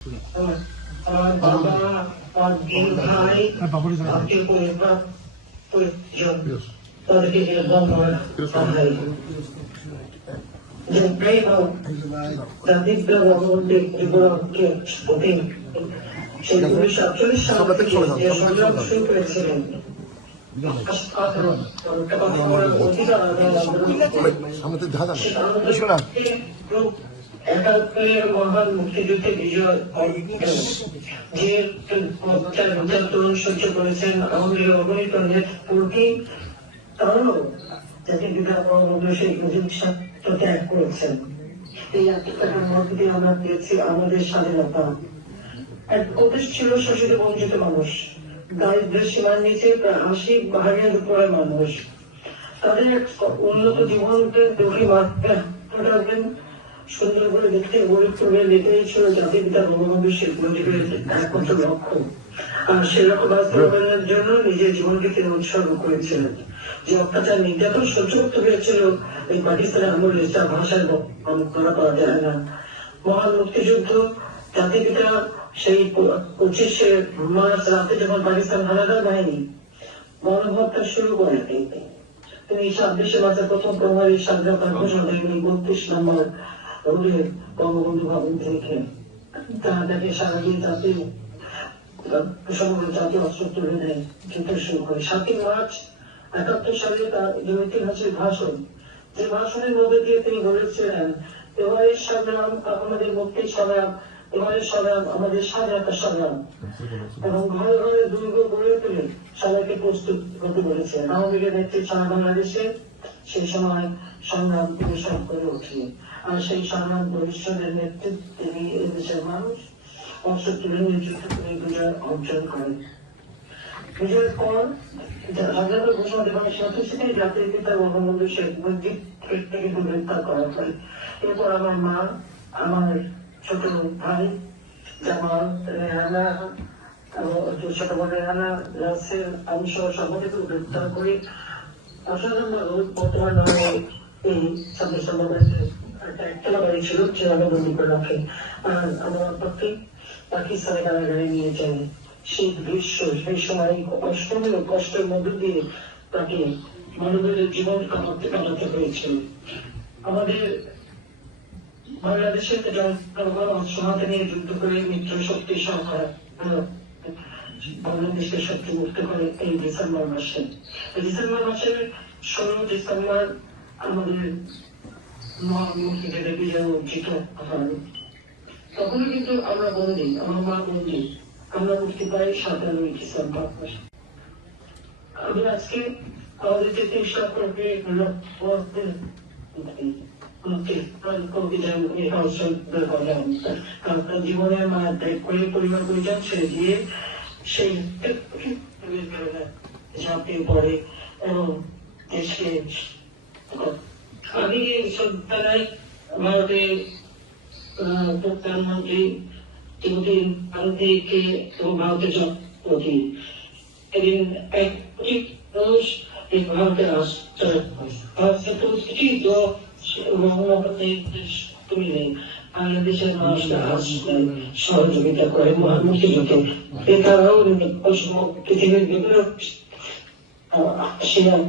और बाबा और तीन भाई आपके परिवार তাদেরকে নির্মম পড়াই যে প্রেম দারিদ্র বন্ধে জীবনকে প্রতি সেই 1948 সাল থেকে যে সংগ্রাম শুরু করেছিলেন মহান মুক্তিযুদ্ধে বিজয় যে নির্যাতন সহ্য করেছেন আমাদের অগণিত নেতৃত্বকে তারাও জাতির পিতা বঙ্গবন্ধু শেখ মুজিবুর সাথে ত্যাগ করেছেন। এই আত্মত্যাগের মধ্যে দিয়ে আমরা পেয়েছি আমাদের স্বাধীনতা। এক প্রদেশ ছিল শোষিত বঞ্চিত মানুষ, দারিদ্র্যের সীমার নিচে প্রায় 80% উপরে মানুষ, তাদের এক উন্নত জীবনকে দুঃখী মাত্রাবেন সুন্দর করে দেখতে গরিব করে লেগেই ছিল জাতির পিতা বঙ্গবন্ধু শেখ মুজিবের একমাত্র লক্ষ্য। আর সেই লক্ষ্য বাস্তবায়নের জন্য নিজের জীবনকে তিনি উৎসর্গ করেছিলেন। যে অত্যাচার নির্যাতন সহ্য করতে পেরেছিল এই পাকিস্তানের আমলে যা ভাষায় বর্ণনা করা যায় না। মহান মুক্তিযুদ্ধ জাতির পিতা সেই 25শে মার্চ রাতে যখন পাকিস্তান হানাদার বাহিনী গণহত্যা শুরু করে তিনি 26শে মার্চের প্রথম প্রহরী স্বাধীনতা ঘোষণা দেন 32 নম্বর রোডের বঙ্গবন্ধু ভবন থেকে। তাকে সারা দিয়ে জাতি সমগ্র জাতি অস্ত্র তুলে নেয়, যুদ্ধ শুরু করে। 7ই মার্চ 71 সালে তার ঐতিহাসিক ভাষণ, যে ভাষণের মধ্যে দিয়ে তিনি বলেছিলেন এবারের সংগ্রাম আমাদের মুক্তির সংগ্রাম, এবারের সংগ্রাম আমাদের স্বাধীনতার সংগ্রাম, এবং ঘরে ঘরে দুর্গ গড়ে তুলে সবাইকে প্রস্তুত হতে বলেছেন। আওয়ামী লীগের নেতৃত্বে সারা বাংলাদেশে সেই সময় সংগ্রাম পরিশ্রম করে ওঠে। আর সেই সংগ্রাম পরিশ্রমের নেতৃত্বে তিনি এদেশের মানুষ অস্ত্র তুলে নিয়ে যুদ্ধ করে বিজয় অর্জন করেন। বিজয়ের পর স্বাধীনতা ঘোষণা দেওয়ার সাথে সাথে জাতির পিতা বঙ্গবন্ধু শেখ মুজিব থেকে গ্রেপ্তার করা হয়। এরপর আমার মা, আমার ছোট ভাই জামাল, রেহানা, ছোট বোন রেহানা, রাসেল, আমি সহ সকলকে গ্রেপ্তার করে অসাধারণ বর্তমান নামে এই 26 নম্বরের একটা একতলা বাড়ি ছিল যেভাবে বন্দি করে রাখে। আর আমার পক্ষে পাকিস্তানে কারাগারে নিয়ে যায়। সেই দৃশ্য সেই সময় কষ্টের মধ্যে দিয়ে তাকে মানবের জীবন কাটাতে হয়েছিল। আমাদের বাংলাদেশের জনগণ অস্ত্র হাতে নিয়ে যুদ্ধ করে মিত্র শক্তি সংখ্যা বাংলাদেশকে শক্তি মুক্ত করে এই ডিসেম্বর মাসে। ডিসেম্বর মাসের 16 ডিসেম্বর আমাদের মুক্তিযুদ্ধে বিজয় অর্জিত হয়। তখনই কিন্তু আমরা বন্দি, আমার মা বন্দি, আমরা মুক্তি পাই 17 ডিসেম্বর মাসে। আমি আজকে আমাদের যে 23 লাখ জীবনের মা ত্যাগ করে পরিবার পরিজন ছেড়ে দিয়ে সেই ঝাঁপিয়ে পড়ে এবং দেশকে আমি সন্তানায় ভারতের প্রধানমন্ত্রী তিনদিন গান্ধীকে এবং ভারতের জনপ্রতি এদিন এক কোটি মানুষ এই ভারতের রাষ্ট্র প্রতিটি বাংলাদেশের মানুষরা সহযোগিতা করে মহান মুক্তিযুদ্ধে। এছাড়াও পৃথিবীর বিভিন্ন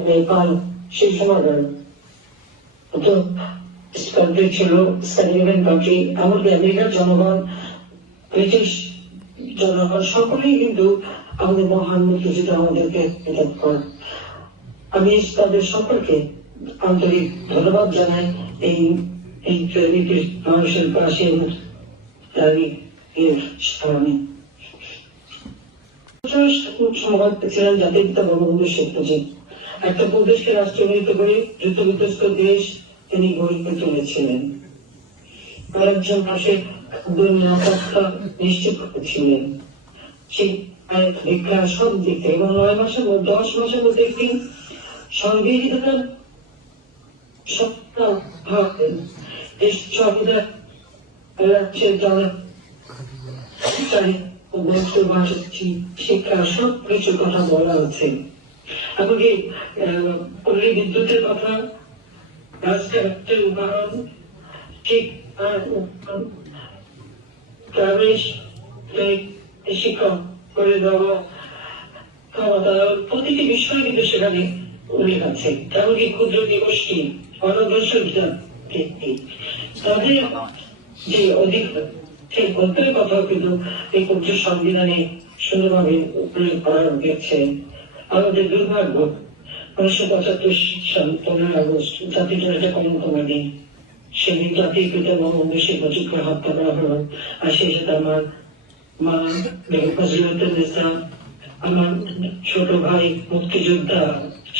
নেপাল সেই সময় কান্ট্রি ছিল, স্ক্যান্ডিনেভিয়ান কান্ট্রি, এমনকি আমেরিকার জনগণ, ব্রিটিশ জনগণ সকলেই কিন্তু আমাদের মহান মুক্তিযুদ্ধে আমাদেরকে করে। আমি তাদের সকলকে আন্তরিক ধন্যবাদ জানাই এই মানুষের পাশে সংবাদ ছিলেন জাতির পিতা বঙ্গবন্ধু শেখ মুজিব। একটা প্রদেশকে রাষ্ট্রীয়কৃত করে যুদ্ধবিধ্বস্ত দেশ তিনি গড়ে তুলেছিলেন। কয়েকজন মাসে নিরাপত্তা নিশ্চিত করেছিলেন সেই বিজ্ঞান সব দিক থেকে, এবং 9 মাসের 10 মাসের মধ্যে একটি সংবিধান শিক্ষা সব কিছুর কথা বলা আছে। এমনকি পল্লী বিদ্যুতের কথা, রাস্তাঘাটের উদাহরণ ঠিক ট্রাভেলস শিক্ষক করে দেওয়া ক্ষমতা প্রতিটি বিষয় কিন্তু সেখানে উল্লেখ আছে। এমনকি ক্ষুদ্র গোষ্ঠী অনগ্রসর তাদের যে অধিকার সেই অধিকারের কথাও কিন্তু এই পবিত্র সংবিধানে সুন্দরভাবে উল্লেখ করা হয়েছে। আমাদের দুর্ভাগ্য 1975 সাল 15 আগস্ট জাতির জনতা কর্মকর্তা দিন সেই জাতির পিতা বঙ্গবন্ধু শেখ মুজিবকে হত্যা করা হলো। আর সেই সাথে আমার মা বেগম ফজিলাতুন্নেসা, আমার ছোট ভাই মুক্তিযোদ্ধা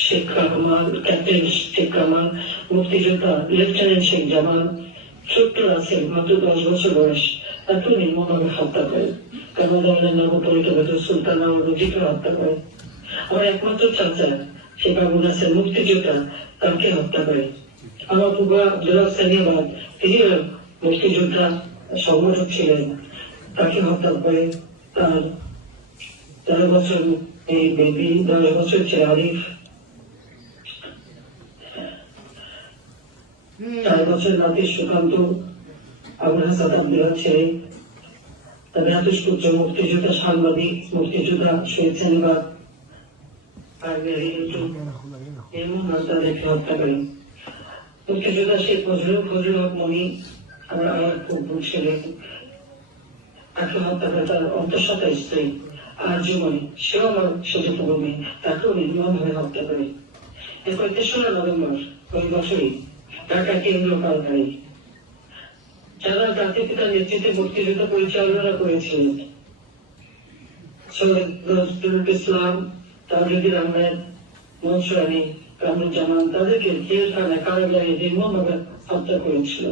শেখ রহমান, ক্যাপ্টেন শেখ রহমান, মুক্তিযোদ্ধা লেফটেন্যান্ট শেখ জামাল, ছোট্ট রাসেল মাত্র 10 বছর বয়স এত নির্মমভাবে হত্যা করে। কারণ নবপরিচালিত সুলতানা রুজিকে হত্যা করে। আমার একমাত্র চাচা শেখ আবু নাসের মুক্তিযোদ্ধা, তাকে হত্যা করে। আমার বুবা জোরাব সানিয়াবাদ, তিনি মুক্তিযোদ্ধা সংগঠক ছিলেন, তাকে হত্যা করে। তার 10 বছর এই বেবি, 10 বছর ছেলে আরিফ, 4 বছর নাতি সুকান্ত, আবুল হাসান আব্দুল্লাহ ছেলে, তাদের এত সূর্য মুক্তিযোদ্ধা, সাংবাদিক, মুক্তিযোদ্ধা শহীদ সেনবাগ তাদেরকে হত্যা করে। মুক্তিযোদ্ধা শেখ ফজলুল হক মনি, আমার খুব ছেলে, তাকে হত্যা করে। তার অন্তঃসত্ত্বা স্ত্রী আরজুমনি, সেও আমার সতীর্থ ভূমি, তাকেও নির্মমভাবে হত্যা করে। এরপর 3রা নভেম্বর ওই বছরই ঢাকা কেন্দ্রীয় কারাগারে যারা জাতির পিতার নেতৃত্বে মুক্তিযুদ্ধ পরিচালনা করেছিলেন, সৈয়দ নজরুল ইসলাম, তাজউদ্দিন আহমেদ, মনসুর আলী, কামরুজ্জামান, তাদেরকে জেলখানা কারাগারে নির্মমভাবে হত্যা করেছিল।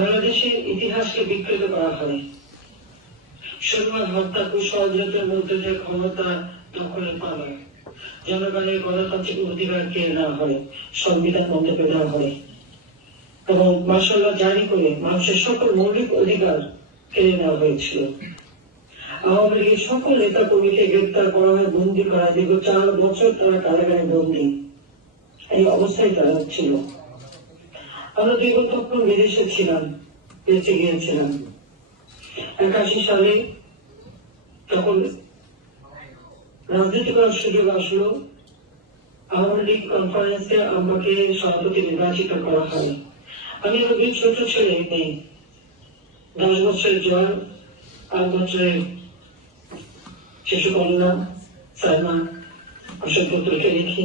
বাংলাদেশের ইতিহাসকে বিকৃত করা হয়। সুরমার হত্যা কুষড়যন্ত্রের মধ্যে দিয়ে ক্ষমতা দখলে পাওয়া, জনগণের গণতান্ত্রিক অধিকার কেড়ে নেওয়া হয়, সংবিধান বন্ধ করে দেওয়া হয় এবং মার্শাল জারি করে মানুষের সকল মৌলিক অধিকার কেড়ে নেওয়া হয়েছিল। আওয়ামী লীগের সকল নেতা কর্মীকে গ্রেপ্তার করা হয়, বন্দী করা। দীর্ঘ 4 বছর তারা কারাগারে বন্দী, এই অবস্থায় তারা ছিল। আমরা দীর্ঘক্ষণ বিদেশে ছিলাম, বেঁচে গিয়েছিলাম। 81 সালে তখন রাজনীতি করার সুযোগ আসলো। আওয়ামী লীগ কনফারেন্সে আমাকে সভাপতি নির্বাচিত করা হয়। আমি রবি ছোট ছেলে নেই, 10 বছরের জোয়ান, 8 বছরের শিশু কন্যা সাইমা, অসৎ পুত্রকে রেখে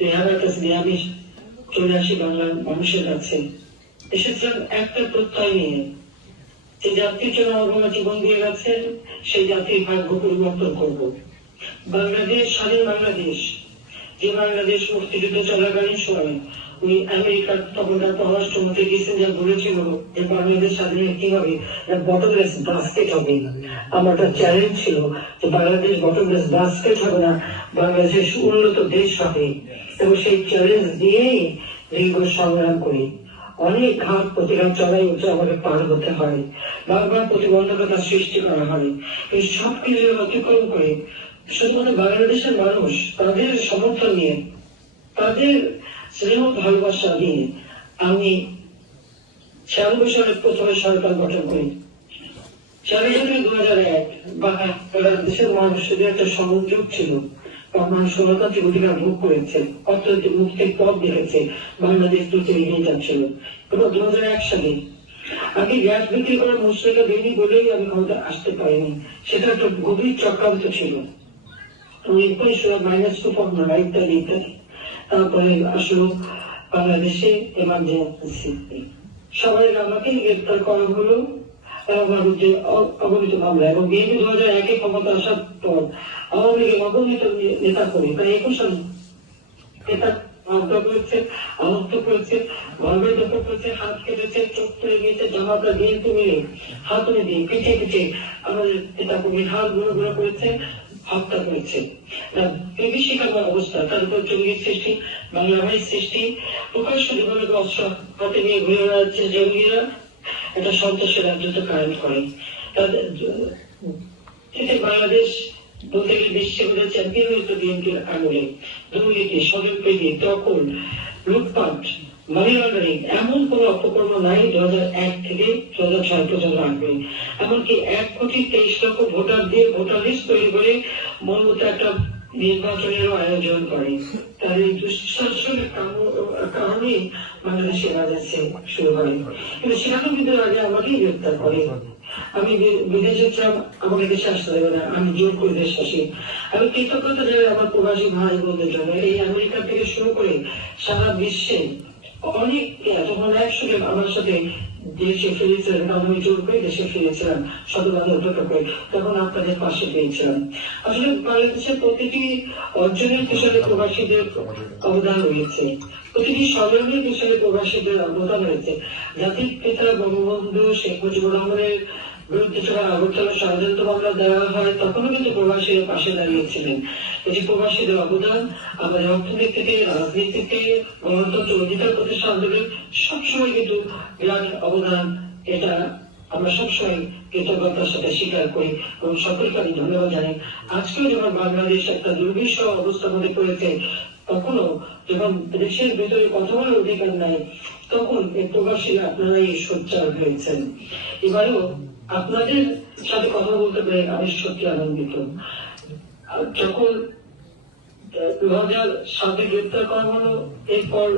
রেহাবার কাছে নিয়ে আমি চলে আসি বাংলার মানুষের কাছে। এসেছিলাম একটা প্রত্যয় নিয়ে, যে জাতির জন্য আমার জীবন দিয়ে গেছেন, সেই জাতির ভাগ্য পরিবর্তন করব। বাংলাদেশ স্বাধীন বাংলাদেশ, যে বাংলাদেশ মুক্তিযুদ্ধ চলাকালীন সময় উনি আমেরিকার তখনকার পররাষ্ট্রমন্ত্রী কিসিঞ্জার বলেছিল যে বাংলাদেশ স্বাধীন কিভাবে বটমলেস বাস্কেট হবে। আমার একটা চ্যালেঞ্জ ছিল যে বাংলাদেশ বটমলেস বাস্কেট হবে না, বাংলাদেশ উন্নত দেশ হবে। এবং সেই চ্যালেঞ্জ দিয়েই দীর্ঘ সংগ্রাম করি। অনেক ঘাত প্রতিঘাত চলাই আমাকে পার হতে হয়, বারবার প্রতিবন্ধকতা সৃষ্টি করা হয়। এই সব কিছু অতিক্রম করে শুধুমাত্র বাংলাদেশের মানুষ তাদের সমর্থন নিয়ে, তাদের স্নেহ ভালোবাসা নিয়ে আমি 96 সালে প্রথমে সরকার গঠন করি। 4 জানুয়ারি 2001 বাংলাদেশের মানুষের একটা সংযোগ ছিল। মানুষ গণতান্ত্রিক অধিকার ভোগ করেছে, অর্থনৈতিক মুক্তির পথ দেখেছে, বাংলাদেশ দ্রুত এগিয়ে যাচ্ছিল। এবং 2001 সালে আমি গ্যাস বিক্রি করার মুসলিকা দেয়নি বলেই আমি ক্ষমতা আসতে পারিনি। সেটা একটা গভীর চক্রান্ত ছিল। ইত্যাদি। তারপরে আসলো বাংলাদেশে এমার্জেন্সি, সবাই আমাকে গ্রেপ্তার করা হলো অগণিত মামলা। এবং বিএনপি 2001 ক্ষমতা আসার পর আওয়ামী লীগের অগণিত নেতা করে প্রায় 21 নেতা হত্যা করেছে, আহত করেছে, গর্বের দখল করেছে, হাত কেটেছে, চোখ তুলে নিয়েছে, জামাতা বিএনপি মিলে হাতুড়ি দিয়ে পিঠে পিঠে আমাদের নেতা কর্মীর হাত গুঁড়ো গুঁড়ো করেছে, হত্যা করেছে। বিভীষিকাময় অবস্থা, তার উপর জঙ্গির সৃষ্টি, বাংলা ভাইয়ের সৃষ্টি, প্রকাশ্য যেভাবে অস্ত্র হাতে নিয়ে ঘুরে বেড়াচ্ছে জঙ্গিরা, একটা সন্ত্রাসের রাজত্ব কায়েম করে। তাদের বাংলাদেশ বলতে গেলে বিশ্বের চ্যাম্পিয়ন হইত বিএনপির আমলে। দুর্নীতি, স্বজনপ্রীতি, দখল, লুটপাট, মানি লন্ডারিং এমন কোন অপকর্ম নাই 2001 থেকে 2006 পর্যন্ত আসবে। এমনকি 1,23,00,000 ভোটার দিয়ে ভোটার লিস্ট তৈরি করে মূলত একটা নির্বাচনেরও আয়োজন করে। তার এই দুঃশাসনের কারণে বাংলাদেশে রাজনীতি শুরু হয়। কিন্তু সেখানে কিন্তু আগে আমাকেই গ্রেপ্তার করে। আমি বিদেশে ছিলাম, আমাকে দেশে আসতে দেবে না, আমি জোর করে দেশ আসি। আমি কৃতজ্ঞতা জানাই আমার প্রবাসী ভাই বোনদের জন্য। এই আমেরিকা থেকে শুরু করে সারা বিশ্বে অনেক যখন একসঙ্গে আমার সাথে দেশে ফিরেছিলেন, আমি জোর করে দেশে ফিরেছিলাম শতভাগে উপেক্ষা করে, তখন আপনাদের পাশে পেয়েছিলাম। আসলে বাংলাদেশের প্রতিটি অর্জনের পেছনে প্রবাসীদের অবদান রয়েছে, প্রতিটি সংগ্রামের পেছনে প্রবাসীদের অবদান রয়েছে। জাতির পিতা বঙ্গবন্ধু শেখ মুজিবুর রহমানের বিরুদ্ধে যখন আগরতলা ষড়যন্ত্র মামলা দেওয়া হয়, তখনও কিন্তু প্রবাসীরা পাশে দাঁড়িয়েছিলেন। এই যে প্রবাসীদের অবদান আমাদের অর্থনীতিতে, রাজনীতিতে, গণতন্ত্র অধিকার প্রতিষ্ঠা আন্দোলনে সবসময় কিন্তু বিরাট অবদান। এটা আমরা সবসময় কৃতজ্ঞতার সাথে স্বীকার করি এবং সকলকে আমি ধন্যবাদ জানাই। আজকেও যখন বাংলাদেশ একটা দুর্বিষহ অবস্থার মধ্যে পড়েছে, তখনও যখন দেশের ভেতরে কথা বলার অধিকার নাই, তখন এই প্রবাসীরা আপনারাই সোচ্চার হয়েছেন। এবারেও আপনাদের সাথে কথা বলতে পেরে আমি সত্যি আনন্দিত। যখন 2007 গ্রেপ্তার করা হলো, এরপর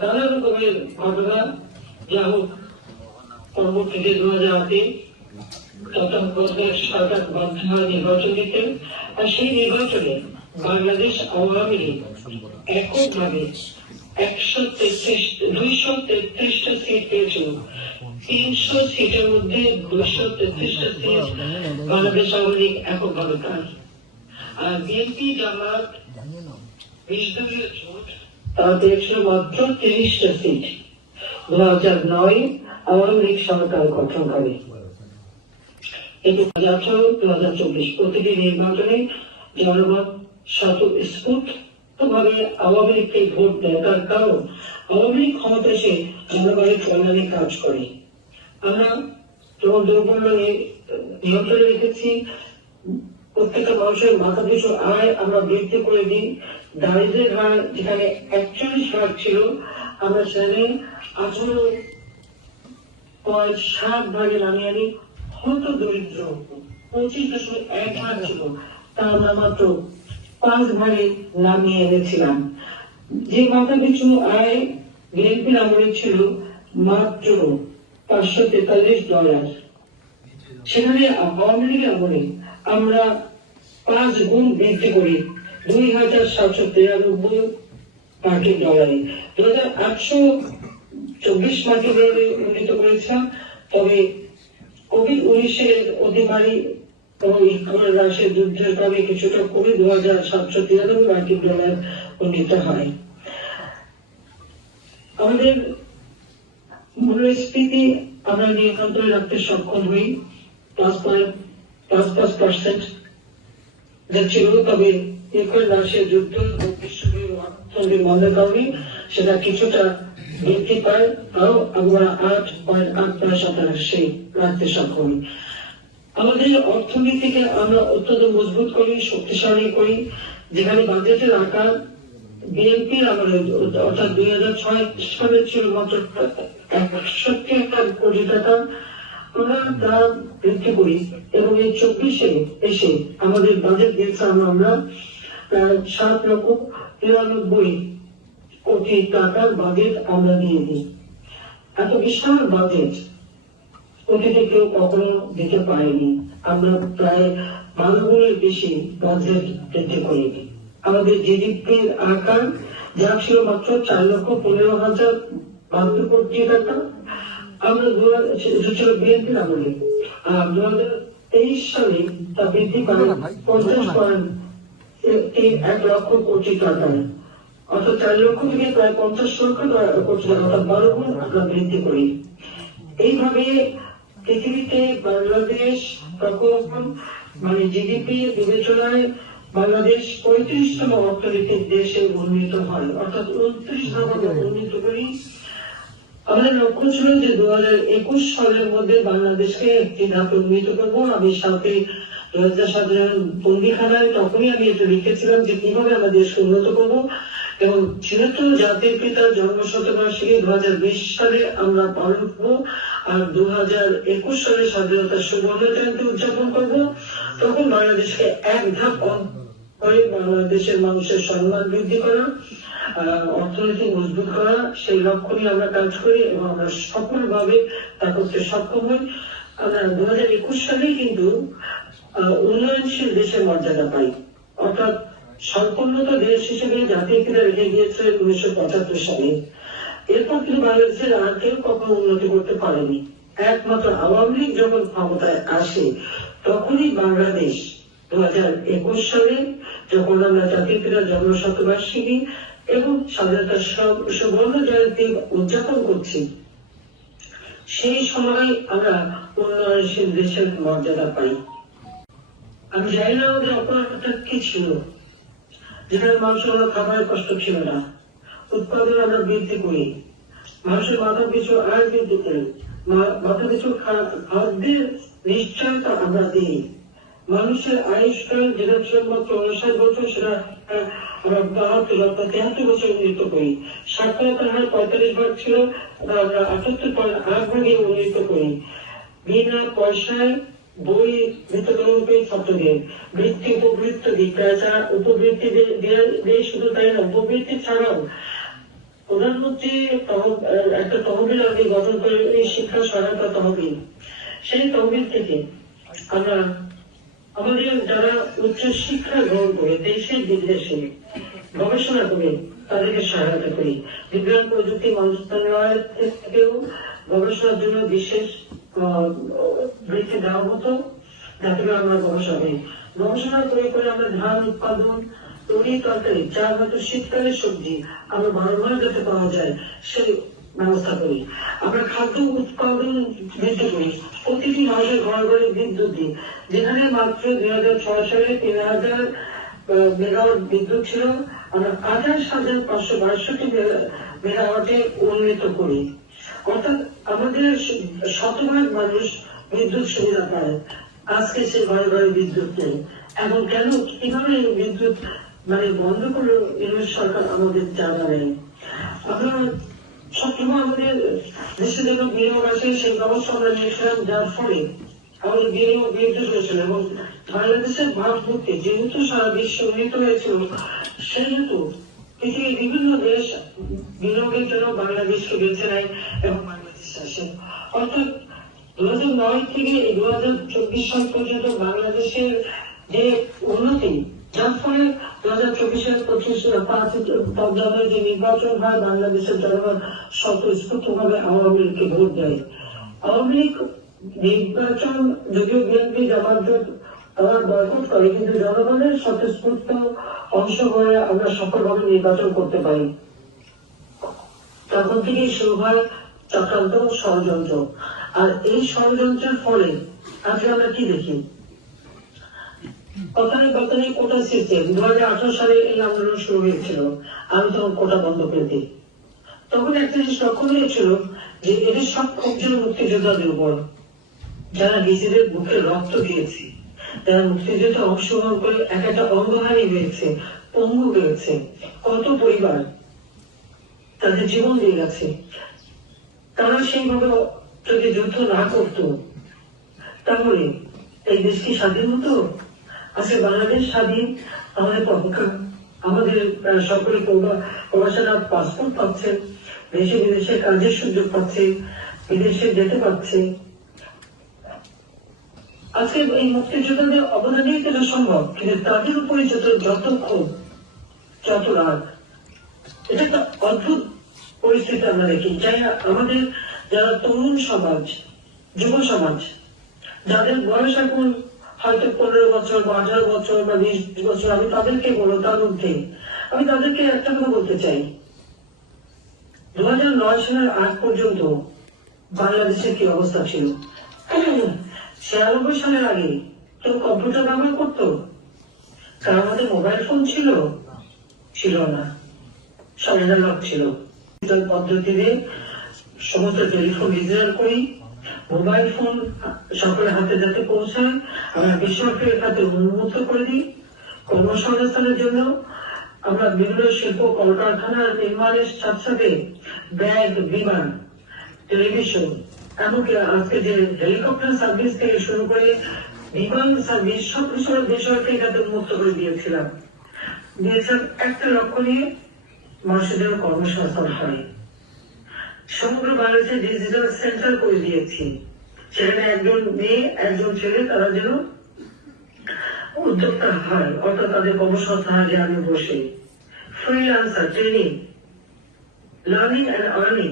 নানা রকমের ঘটনা, যা হোক পরবর্তীতে 2008-এ তত্ত্বাবধায়ক সরকার বাধ্য হয় নির্বাচন দিতে। আর সেই নির্বাচনে বাংলাদেশ আওয়ামী লীগ এককভাবে 233টা সিট পেয়েছিল। 300 সিটের মধ্যে 233টা সিট বাংলাদেশ আওয়ামী লীগ এককভাবে পায়। আর বিএনপি জামাত 20 দলীয় জোট তারা পেয়েছিল মাত্র 30টা সিট। 2009 আওয়ামী লীগ সরকার গঠন করে। কিন্তু 2018-2024 প্রতিটি নির্বাচনে জনগণ স্বতঃস্ফূর্তভাবে আওয়ামী লীগকে ভোট দেয়। তার কারণ আওয়ামী লীগ ক্ষমতা এসে জনগণের কল্যাণে কাজ করে। আমরা যখন দ্রব্যমূল্য নিয়ন্ত্রণে রেখেছি, প্রত্যেকটা মানুষের মাথা পিছু আয় আমরা বৃদ্ধি করে দিই। দারিদ্রের হার যেখানে 41 ছিল, আমরা সেখানে 18.7 নামিয়ে আনি। হত দরিদ্র 25.1 ছিল, তা আমরা মাত্র 5 নামিয়ে এনেছিলাম। যে মাথা পিছু আয় বিএনপির আমলে ছিল মাত্র $543, সেখানে আওয়ামী লীগের আমলে আমরা 5 গুণ বৃদ্ধি করি $2,793 $2,824 মার্কিন ডলারে উন্নীত করেছিলাম। তবে কোভিড-19 অতিমারি এবং ইউক্রেন রাশিয়ার যুদ্ধের কারণে কিছুটা কমে $2,793 মার্কিন ডলার উন্নীত হয়। আমাদের মূল্যস্ফীতি আমরা নিয়ন্ত্রণে রাখতে সক্ষম হই, +5% ছিল। তবে ইউক্রেন রাশিয়ার যুদ্ধ এবং বিশ্বব্যাপী অর্থনৈতিক মন্দার কারণে সেটা কিছুটা বৃদ্ধি পায়, তাও আমরা 8.8% রাখতে সক্ষম। আমাদের অর্থনীতিকে আমরা অত্যন্ত মজবুত করি, শক্তিশালী করি। যেখানে বাজেটের আকার বিএনপির আমলে অর্থাৎ 2006 সালে ছিল মাত্র 61 কোটি টাকা, আমরা তা বৃদ্ধি করি এবং এই 24-এ এসে আমাদের বাজেট দিয়েছিলাম আমরা 7,93 কোটি টাকার বাজেট আমরা দিয়ে দিই। এত বিশাল বাজেট অতীতে কেউ কখনো দিতে পারেনি। আমরা প্রায় 12 গুণের বেশি বাজেট বৃদ্ধি করি। আমাদের জিডিপির আকার যা ছিল মাত্র 4,15,072 কোটি টাকা, আমরা ছিল বিএনপির আমলে। আর 2023 সালে তা বৃদ্ধি পায় 50.1 লক্ষ কোটি টাকায়, অর্থাৎ 4 লক্ষ থেকে প্রায় 50 লক্ষ কোটি টাকা, অর্থাৎ 12 গুণ আমরা বৃদ্ধি করি। এইভাবে পৃথিবীতে বাংলাদেশ তখন জিডিপি বিবেচনায় বাংলাদেশ 35তম অর্থনৈতিক দেশে উন্নীত হয়, অর্থাৎ 29 ধাপে উন্নীত করি। আমাদের লক্ষ্য ছিল যে 2021 সালের মধ্যে বাংলাদেশকে একটি ধাপে উন্নীত করবো। আমি সাথে 2007 বন্দিখানায় তখনই আমি এটা লিখেছিলাম যে কিভাবে আমরা দেশকে উন্নত করবো। এবং যেহেতু জাতির পিতার জন্মশতবার্ষিকী 2020 সালে আমরা পালন করবো আর 2021 সালে স্বাধীনতার সুবর্ণ জয়ন্তী উদযাপন করবো, তখন বাংলাদেশকে এক ধাপ করে বাংলাদেশের মানুষের সম্মান বৃদ্ধি করা, অর্থনীতি মজবুত করা, সেই লক্ষ্য নিয়ে আমরা কাজ করি এবং আমরা সফলভাবে তা করতে সক্ষম হই। আমরা 2021 সালেই কিন্তু উন্নয়নশীল দেশের মর্যাদা পাই, অর্থাৎ সম্পূর্ণত দেশ হিসেবে জাতির পিতা রেখে গিয়েছে 1975 সালে। এরপর কিন্তু বাংলাদেশের আর কেউ কখনো উন্নতি করতে পারেনি। একমাত্র আওয়ামী লীগ যখন ক্ষমতায় আসে তখনই বাংলাদেশ 2021 সালে যখন আমরা জাতির পিতার জন্মশতবার্ষিকী এবং স্বাধীনতার সুবর্ণ জয়ন্তী উদযাপন করছি, সেই সময় আমরা উন্নয়নশীল দেশের মর্যাদা পাই। আমি জানি না আমাদের অপরাধটা কি ছিল, যেখানে মানুষের খাবারের কষ্ট ছিল না, উৎপাদন আমরা বৃদ্ধি করি, মানুষের মাথা পিছু আয় বৃদ্ধি করি, মাথা পিছু খাদ্যের নিশ্চয়তা আমরা দিই, মানুষের আয়ুষ্কাল যেটা ছিল মাত্র 59 বছর সেটা আমরা 73 বছর উন্নীত করি, সাক্ষরতার হার 45 ছিল, আমরা 78.8 ভাগে উন্নীত করি, বিনা পয়সায় বই বিতরণ করি ছাত্রদের, বৃত্তি উপবৃত্তি বিদ্যাচার উপবৃত্তি দিয়ে শুধু তাই না, উপবৃত্তি ছাড়াও প্রধানমন্ত্রী একটা তহবিল আগে গঠন করে এই শিক্ষা সহায়তা তহবিল, সেই তহবিল থেকে আমরা আমাদের যারা উচ্চ শিক্ষা গ্রহণ করে দেশে বিদেশে গবেষণা করে তাদেরকে সহায়তা করি। বিজ্ঞান প্রযুক্তি মন্ত্রণালয় থেকেও গবেষণার জন্য বিশেষ বৃত্তি দেওয়া হতো, যাতে আমরা গবেষণা করে আমরা ধান উৎপাদন, তৈরি তরকারি, যা হয়তো শীতকালের সবজি আমরা 12 মাস যাতে পাওয়া যায় সেই ব্যবস্থা করি। আমরা খাদ্য উৎপাদন বৃদ্ধি করি, প্রতিটি মানুষের ঘরে ঘরে বিদ্যুৎ দিই, যেখানে মাত্র 2006 সালে 3000 মেগাওয়াট বিদ্যুৎ ছিল, আমরা 28,562 মেগাওয়াটে উন্নীত করি। অর্থাৎ আমাদের শতভাগ মানুষ বিদ্যুৎ সুবিধা পায়। আজকে সে ঘরে ঘরে বিদ্যুৎ নেই। এখন কেন, কিভাবে বিদ্যুৎ বন্ধ করলো ইংরেজ সরকার আমাদের জানা নেই। আমরা সবসময় আমাদের দেশে যত বিনিয়োগ আছে সেই ব্যবস্থা আমরা নিয়েছিলাম, যার ফলে আমাদের বিনিয়োগ বৃদ্ধি হয়েছিল এবং বাংলাদেশের ভাবমূর্তি যেহেতু সারা বিশ্ব উন্নীত হয়েছিল, সেহেতু পৃথিবীর বিভিন্ন দেশ বিনিয়োগের জন্য বাংলাদেশকে বেছে নেয় এবং বাংলাদেশে আসে। অর্থাৎ 2009 থেকে 2024 সাল পর্যন্ত বাংলাদেশের যে উন্নতি, যার ফলে 2024-25 যে নির্বাচন হয়, বাংলাদেশের জনগণ স্বতঃস্ফূর্তভাবে আওয়ামী লীগকে ভোট দেয়। আওয়ামী লীগ নির্বাচন যদিও বিএনপি জামাত জোট বয়কট করে, কিন্তু জনগণের স্বতঃস্ফূর্ত অংশগ্রহণে আমরা সফলভাবে নির্বাচন করতে পারি। তখন থেকেই শুরু হয় চক্রান্ত, ষড়যন্ত্র। আর এই ষড়যন্ত্রের ফলে আজকে আমরা কি দেখি, কথায় কোটা সিস্টেম। 2018 সালে এই আন্দোলন শুরু হয়েছিল, আমি তখন কোটা বন্ধ করে দিই। তখন একটা জিনিস লক্ষ্য হয়েছিল যে এদের সব ক্ষোভ ছিল মুক্তিযোদ্ধাদের উপর, যারা নিজেদের বুকে রক্ত দিয়েছে, যারা মুক্তিযুদ্ধে অংশগ্রহণ করে এক একটা অঙ্গহানি হয়েছে, পঙ্গু হয়েছে, কত পরিবার তাদের জীবন দিয়ে গেছে। তারা সেইভাবে যদি যুদ্ধ না করতো তাহলে এই দেশটি স্বাধীন হতো। আজকে বাংলাদেশ স্বাধীন, আমাদের আমাদের সকলে প্রবাসীরা পাসপোর্ট পাচ্ছে, দেশে বিদেশে কাজের সুযোগ পাচ্ছে, বিদেশে যেতে পারছে। আজকে এই মুক্তিযোদ্ধাদের অবদানেই এটা সম্ভব, কিন্তু তাদের উপরে যত ক্ষোভ, যত রাগ, এটা একটা অদ্ভুত পরিস্থিতি আমরা দেখি। যাই আমাদের যারা তরুণ সমাজ, যুব সমাজ, যাদের বয়স এখন হয়তো 15 বছর বা 18 বছর বা 20 বছর, আমি তাদেরকে বলবো, তার মধ্যে আমি তাদেরকে একটা কথা বলতে চাই, 2009 সালের আগ পর্যন্ত বাংলাদেশের কি অবস্থা ছিল। 96 সালের আগে কেউ কম্পিউটার ব্যবহার করতো? কারণ আমাদের মোবাইল ফোন ছিল না, সব অ্যানালগ ছিল। পদ্ধতিতে সমস্ত টেলিফোন ডিজিটাল করি, মোবাইল ফোন সকলের হাতে যাতে পৌঁছায়, আমরা বেসরকারি খাতে উন্মুক্ত করে দিই কর্মসংস্থানের জন্য। আমরা বিভিন্ন শিল্প কলকারখানার নির্মাণের সাথে সাথে ব্যাগ, বিমান, টেলিভিশন, এমনকি আজকে যে হেলিকপ্টার সার্ভিস থেকে শুরু করে বিমান সার্ভিস সবকিছু বেসরকারি খাতে উন্মুক্ত করে দিয়েছিলাম একটা লক্ষ্য নিয়ে মানুষদের কর্মসংস্থান হয়। সমগ্র বাংলাদেশে ডিজিটাল সেন্টার করে দিয়েছি, সেখানে একজন মেয়ে একজন ছেলে তারা যেন উদ্যোক্তা হয়, অর্থাৎ তাদের কর্মসংস্থান গ্রামে বসে freelancer training, learning and earning,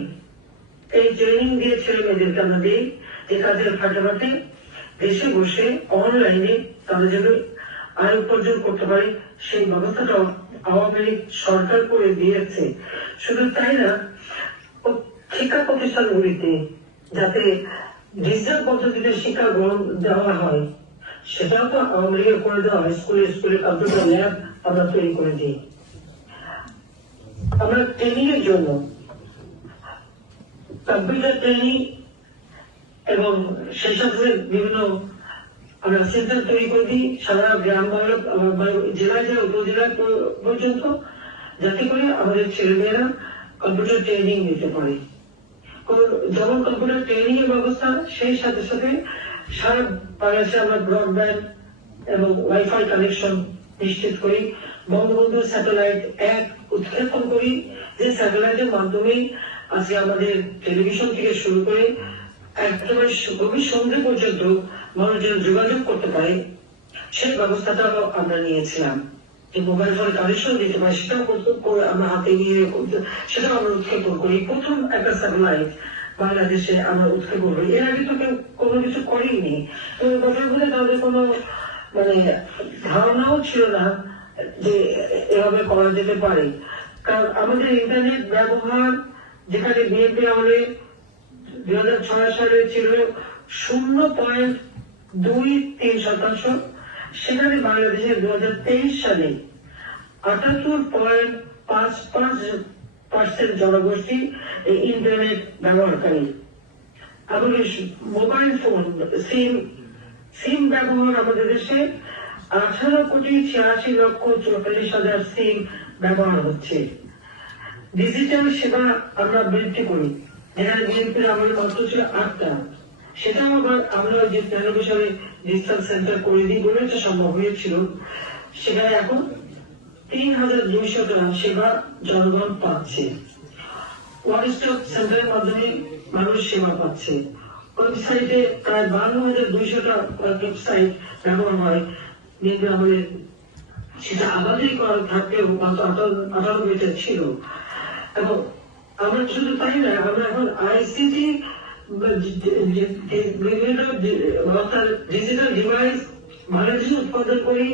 এই ট্রেনিং দিয়ে ছেলে মেয়েদেরকে আমরা দিই যে কাজের ফাটাফাটি দেশে বসে অনলাইনে তারা যেন আয় উপার্জন করতে পারে, সেই ব্যবস্থাটা আওয়ামী লীগ সরকার করে দিয়েছে। শুধু তাই না, শিক্ষা প্রতিষ্ঠানগুলিতে যাতে ডিজিটাল পদ্ধতিতে শিক্ষা গ্রহণ দেওয়া হয় সেটাও তো আওয়ামী লীগের করে দেওয়া হয়। স্কুলে স্কুলে কম্পিউটার ল্যাব আমরা তৈরি করে দিই। আমরা ট্রেনিং এর জন্য কম্পিউটার ট্রেনিং এবং সেই সাথে বিভিন্ন আমরা সেন্টার তৈরি করে দিই সারা গ্রাম জেলায় জেলা উপজেলা পর্যন্ত, যাতে করে আমাদের ছেলেমেয়েরা কম্পিউটার ট্রেনিং নিতে পারে। যেমন কম্পিউটার ট্রেনিং এর ব্যবস্থা, সেই সাথে সাথে সারা বাংলাদেশে আমরা ব্রডব্যান্ড এবং ওয়াইফাই কানেকশন নিশ্চিত করি। বঙ্গবন্ধু স্যাটেলাইট 1 উৎক্ষেপণ করি, যে স্যাটেলাইটের মাধ্যমে আজকে আমাদের টেলিভিশন থেকে শুরু করে একেবারে গভীর সমুদ্র পর্যন্ত মানুষজন যোগাযোগ করতে পারে, সেই ব্যবস্থাটা আমরা নিয়েছিলাম। যে মোবাইল ফোনে কানেকশন দিতে পারে সেটাও আমরা হাতে নিয়ে সেটাও আমরা উৎক্ষেপণ করি। প্রথম একটা স্যাটেলাইট বাংলাদেশে আমরা উৎক্ষেপণ করি। এর আগে তো কেউ কোনো কিছু করেনি, ব্যাপারগুলো তাদের কোনো ধারণাও ছিল না যে এভাবে করা যেতে পারে। কারণ আমাদের ইন্টারনেট ব্যবহার যেখানে বিএনপি আমলে 2006 সালে ছিল 0.23%, সেখানে বাংলাদেশে 2023 সালে 78.55% জনগোষ্ঠী এই ইন্টারনেট ব্যবহারকারী। এমনকি মোবাইল ফোন সিম ব্যবহার আমাদের দেশে 18,86,44,000 সিম ব্যবহার হচ্ছে। ডিজিটাল সেবা আমরা বৃদ্ধি করি, যেখানে বিএনপির আমাদের মাত্র ছিল 8টা, সেটাও আবার আমরা যে 13 সালে ডিজিটাল সেন্টার করে দিই বলে এটা সম্ভব হয়েছিল। সেখানে এখন 3,200টা সেবা জনগণ পাচ্ছে। ওয়ান স্টপ সেন্টারের মাধ্যমে মানুষ সেবা পাচ্ছে। ওয়েবসাইটে প্রায় 52,200টা ওয়েবসাইট ব্যবহার হয়। কিন্তু আমাদের সেটা আলাদাই করা থাকলেও মাত্র 98টা ছিল। এবং আমরা শুধু তাই না, আমরা এখন আইসিটি ডিজিটাল ডিভাইস বাংলাদেশে উৎপাদন করি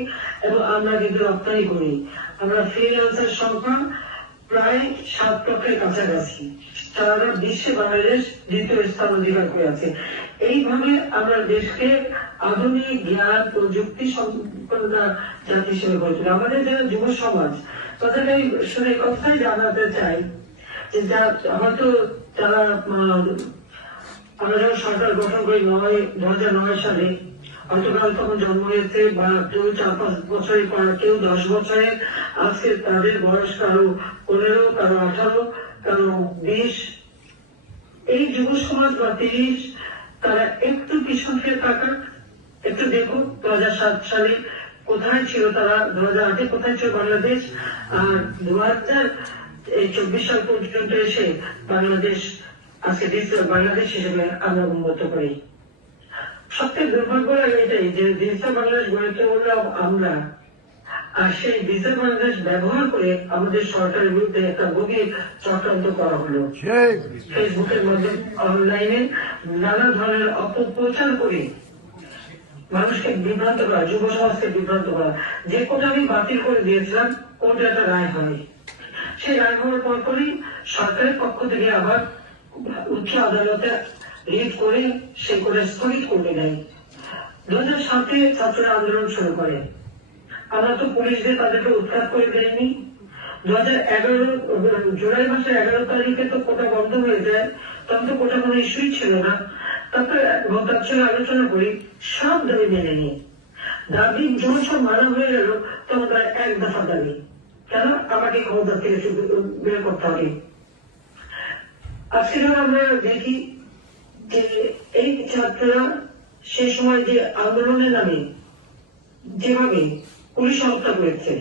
এবং আমরা কিন্তু রপ্তানি করি। আমরা ফ্রিল্যান্সার সংখ্যা প্রায় 7 লক্ষের কাছাকাছি। সারা বিশ্বে বাংলাদেশ দ্বিতীয় স্থান অধিকার করে আছে। এইভাবে আমরা দেশকে আধুনিক জ্ঞান প্রযুক্তি সম্পন্ন জাতি হিসেবে গড়ে তুলি। আমাদের যারা যুব সমাজ তাদের এই শুনে কথাই জানাতে চাই যে হয়তো যারা আমরা যখন সরকার গঠন করি 2009 সালে, হয়তো কারো তখন জন্ম হয়েছে বা কেউ 4-5 বছরের পর, কেউ 10 বছরের, আজকে তাদের বয়স কারো 15, কারো 18, কারো 20। এই যুব সমাজ বা 30 তারা একটু পিছন ফিরে তাকাক, একটু দেখুন 2007 সালে কোথায় ছিল তারা, 2008 কোথায় ছিল বাংলাদেশ, আর 2024 সাল পর্যন্ত এসে বাংলাদেশ আজকে ডিজিটাল বাংলাদেশ হিসেবে আমরা উন্নত করি। সবচেয়ে দুর্ভাগ্য লাগে এটাই যে ডিজিটাল বাংলাদেশ গড়ে তুললাম আমরা, আর সেই ডিজিটাল বাংলাদেশ ব্যবহার করে আমাদের সরকারের বিরুদ্ধে একটা গভীর চক্রান্ত করা হলো। ফেসবুকের মধ্যে অনলাইনে নানা ধরনের অপপ্রচার করে মানুষকে বিভ্রান্ত করা, যুব সমাজকে বিভ্রান্ত করা। যে কোটা আমি বাতিল করে দিয়েছিলাম, কোর্টে একটা রায় হয়। সেই রায় হওয়ার পরপরই সরকারের পক্ষ থেকে আবার উচ্চ আদালতে রিট করে সেই কোটা স্থগিত করতে দেয়। 2007-এ ছাত্ররা আন্দোলন শুরু করে। আমরা তো পুলিশদের তাদেরকে উৎখাত করে দেয়নি। 2011 জুলাই মাসের 11 তারিখে তো কোটা বন্ধ হয়ে যায়, তখন তো কোটা কোনো ইস্যুই ছিল না। তারপরে তার সঙ্গে আলোচনা করি, সব দাবি মেনে নিই। দাবি যখন সব মানা হয়ে গেল তখন তার 1 দফা দাবি, কেন আমাকে ক্ষমতা থেকে বের করতে হবে? আজকে আমরা দেখি যে এই ছাত্ররা সে সময় যে আন্দোলনের নামে যেভাবে পুলিশ হত্যা করেছে,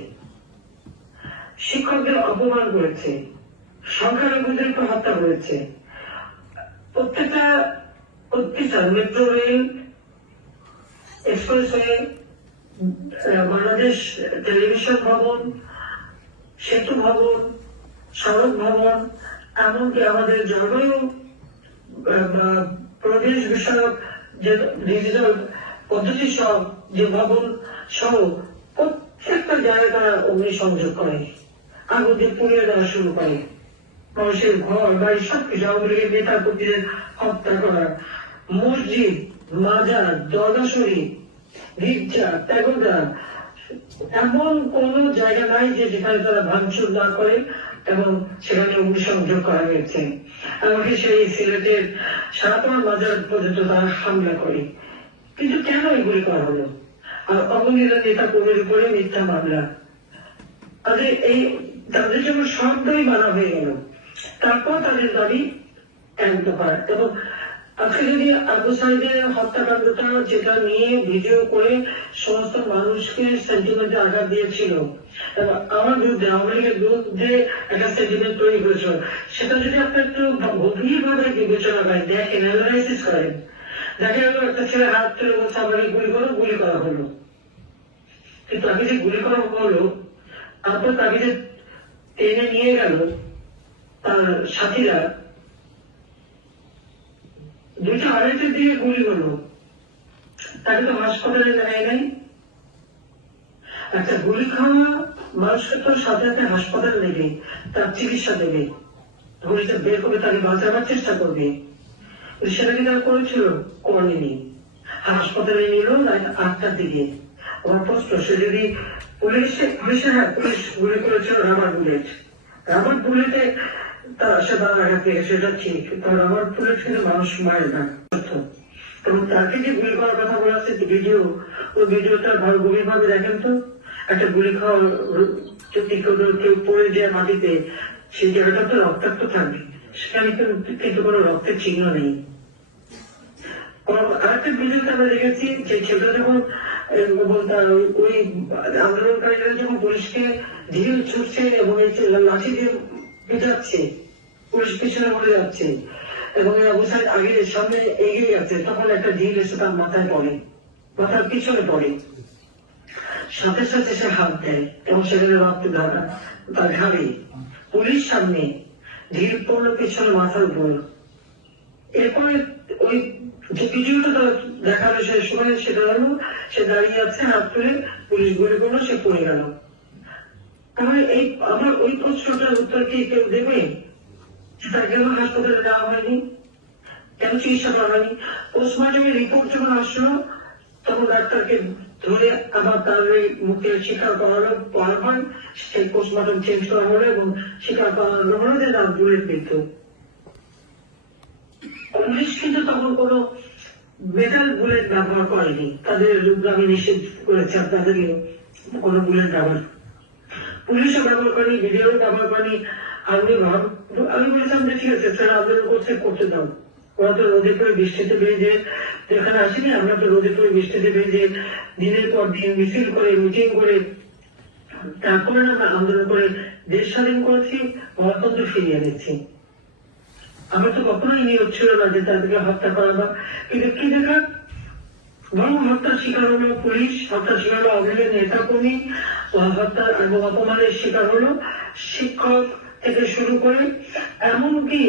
শিক্ষকদের অপমান করেছে, সংখ্যালঘুদেরকে হত্যা করেছে, প্রত্যেকটা প্রতিষ্ঠান metro rail, expressway, Bangladesh television ভবন, সেতু ভবন, সড়ক ভবন, এমনকি আমাদের জলবায়ু পরিবেশ বিষয়ক যে ডিজিটাল পদ্ধতি সহ যে ভবন সহ প্রত্যেকটা জায়গায় তারা অগ্নিসংযোগ করে, আগুন দিয়ে পুড়িয়ে দেওয়া শুরু করে। মানুষের ঘর বাড়ি সবকিছু আওয়ামী লীগের নেতা কর্মীদের হত্যা করা, মসজিদ, মাজার, দরগা শরীফ, গির্জা, প্যাগোডা, এমন কোন জায়গা নাই যে যেখানে তারা ভাঙচুর না করে এবং সেখানে অগ্নিসংযোগ করা হয়েছে। এমনকি সেই সিলেটের সারাতমান বাজার পর্যন্ত তারা হামলা করে। কিন্তু কেন এগুলি করা হলো? আর অবনীত নেতা কর্মীর উপরে মিথ্যা মামলা, তাদের জন্য শব্দই মানা হয়ে গেল। তারপর তাদের দাবি এক দফা। এবং আজকে যদি আবু সাইদের হত্যাকাণ্ডটা যেটা নিয়ে ভিডিও করে সমস্ত মানুষকে সেন্টিমেন্টে আঘাত দিয়েছিল এবং আমার বিরুদ্ধে, আওয়ামী লীগের বিরুদ্ধে একটা সেন্টিমেন্ট তৈরি করেছিল, সেটা যদি আপনি একটু গভীরভাবে বিবেচনা করেন, দেখেন, অ্যানালাইসিস করেন, দেখা গেল একটা ছেলে হাত তুলে বলছে আমাকে গুলি করো, গুলি করা হলো। কিন্তু তাকে যে গুলি করা হলো, তারপর তাকে যে টেনে নিয়ে গেল তার সাথীরা, দুইটা আড়াইটের দিকে গুলি হলো, তাকে তো হাসপাতালে নেয় নাই। একটা গুলি খাওয়া মানুষকে তো সাথে সাথে হাসপাতাল নেবে, তার চিকিৎসা দেবে, গুলিটা বের করে তাকে বাঁচাবার চেষ্টা করবে। সেটা কি তারা করেছিল? করেনি। হাসপাতালে নিল 8টার দিকে। আমার প্রশ্ন, সে যদি পুলিশ গুলি করেছিল রাবার বুলেটে তার সে তার আঘাত পেয়ে, সেটা ঠিক, কারণ রাবার বুলেট কিন্তু মানুষ মারে না। এবং তাকে যে গুলি করার কথা বলা আছে ভিডিও, ওই ভিডিওটা ভালো গভীরভাবে দেখেন তো। একটা গুলি খাওয়া কেউ পড়ে যায় মাটিতে, সেই জায়গাটা তো রক্তাক্ত থাকবে, সেখানে কিন্তু কোনো রক্তের চিহ্ন নেই। আরেকটা ভিডিওতে আমরা দেখেছি যে ছেলেটা যখন ওই আন্দোলনকারীরা যখন পুলিশকে ঢিল ছুটছে এবং লাঠি দিয়ে পেটাচ্ছে, পুলিশ পিছনে পড়ে যাচ্ছে এবং আবু সাইদ আগে সামনে এগিয়ে যাচ্ছে, তখন একটা ঢিল এসে তার মাথায় পড়ে, মাথার পিছনে পড়ে, সাথে সাথে সে হাত দেয় এবং সেখানে রক্ত ধরা তার ঘাড়ে। পুলিশ সামনে, ঢিল পড়লো পিছনে মাথার উপর। এরপরে ওই যে ভিডিওটা তারা দেখালো সে সময়, সেটা হলো সে দাঁড়িয়ে আছে, হাত তুলে পুলিশ গুলি করলো, সে পড়ে গেল। তাহলে এই আমার ওই প্রশ্নটার উত্তর কি কেউ দেবে? তার কেন হাসপাতালে দেওয়া হয়নি, কেন চিকিৎসা করা হয়নি? পোস্টমর্টমের রিপোর্ট যখন আসলো তখন ডাক্তারকে ধরে আবার তার ওই মুখে স্বীকার করালো, বারবার সেই পোস্টমর্টম চেঞ্জ করা হলো এবং স্বীকার করানো হলো যে তার বুলেট মৃত্যু। পুলিশ কিন্তু তখন কোনো মেটাল বুলেট ব্যবহার করেনি, তাদের রূপগ্রামে নিষেধ করেছে তাদেরকে কোনো বুলেট ব্যবহার, পুলিশও ব্যবহার করেনি, ভিডিও ব্যবহার করেনি। আমি বলেছিলাম যে ঠিক আছে স্যার, আন্দোলন করতে দাও, ওরা তো রোদে পরে বৃষ্টিতে বেরিয়ে এখানে আসিনি, আমরা তো রোদে পরে বৃষ্টিতে বেরিয়ে দিনের পর দিন মিছিল করে, মিটিং করে, তারপরে আমরা আন্দোলন করে দেশ স্বাধীন করেছি, গণতন্ত্র ফিরিয়ে এনেছি। আমার তো কখনোই নিয়োগ ছিল না যে তাদেরকে হত্যা করা বা, কিন্তু কি দেখা বরং হত্যার শিকার হলো পুলিশ, হত্যার শিকার হলো আওয়ামী লীগের নেতা কর্মী, হত্যার এবং অপমানের শিকার হলো শিক্ষক থেকে শুরু করে এমনকি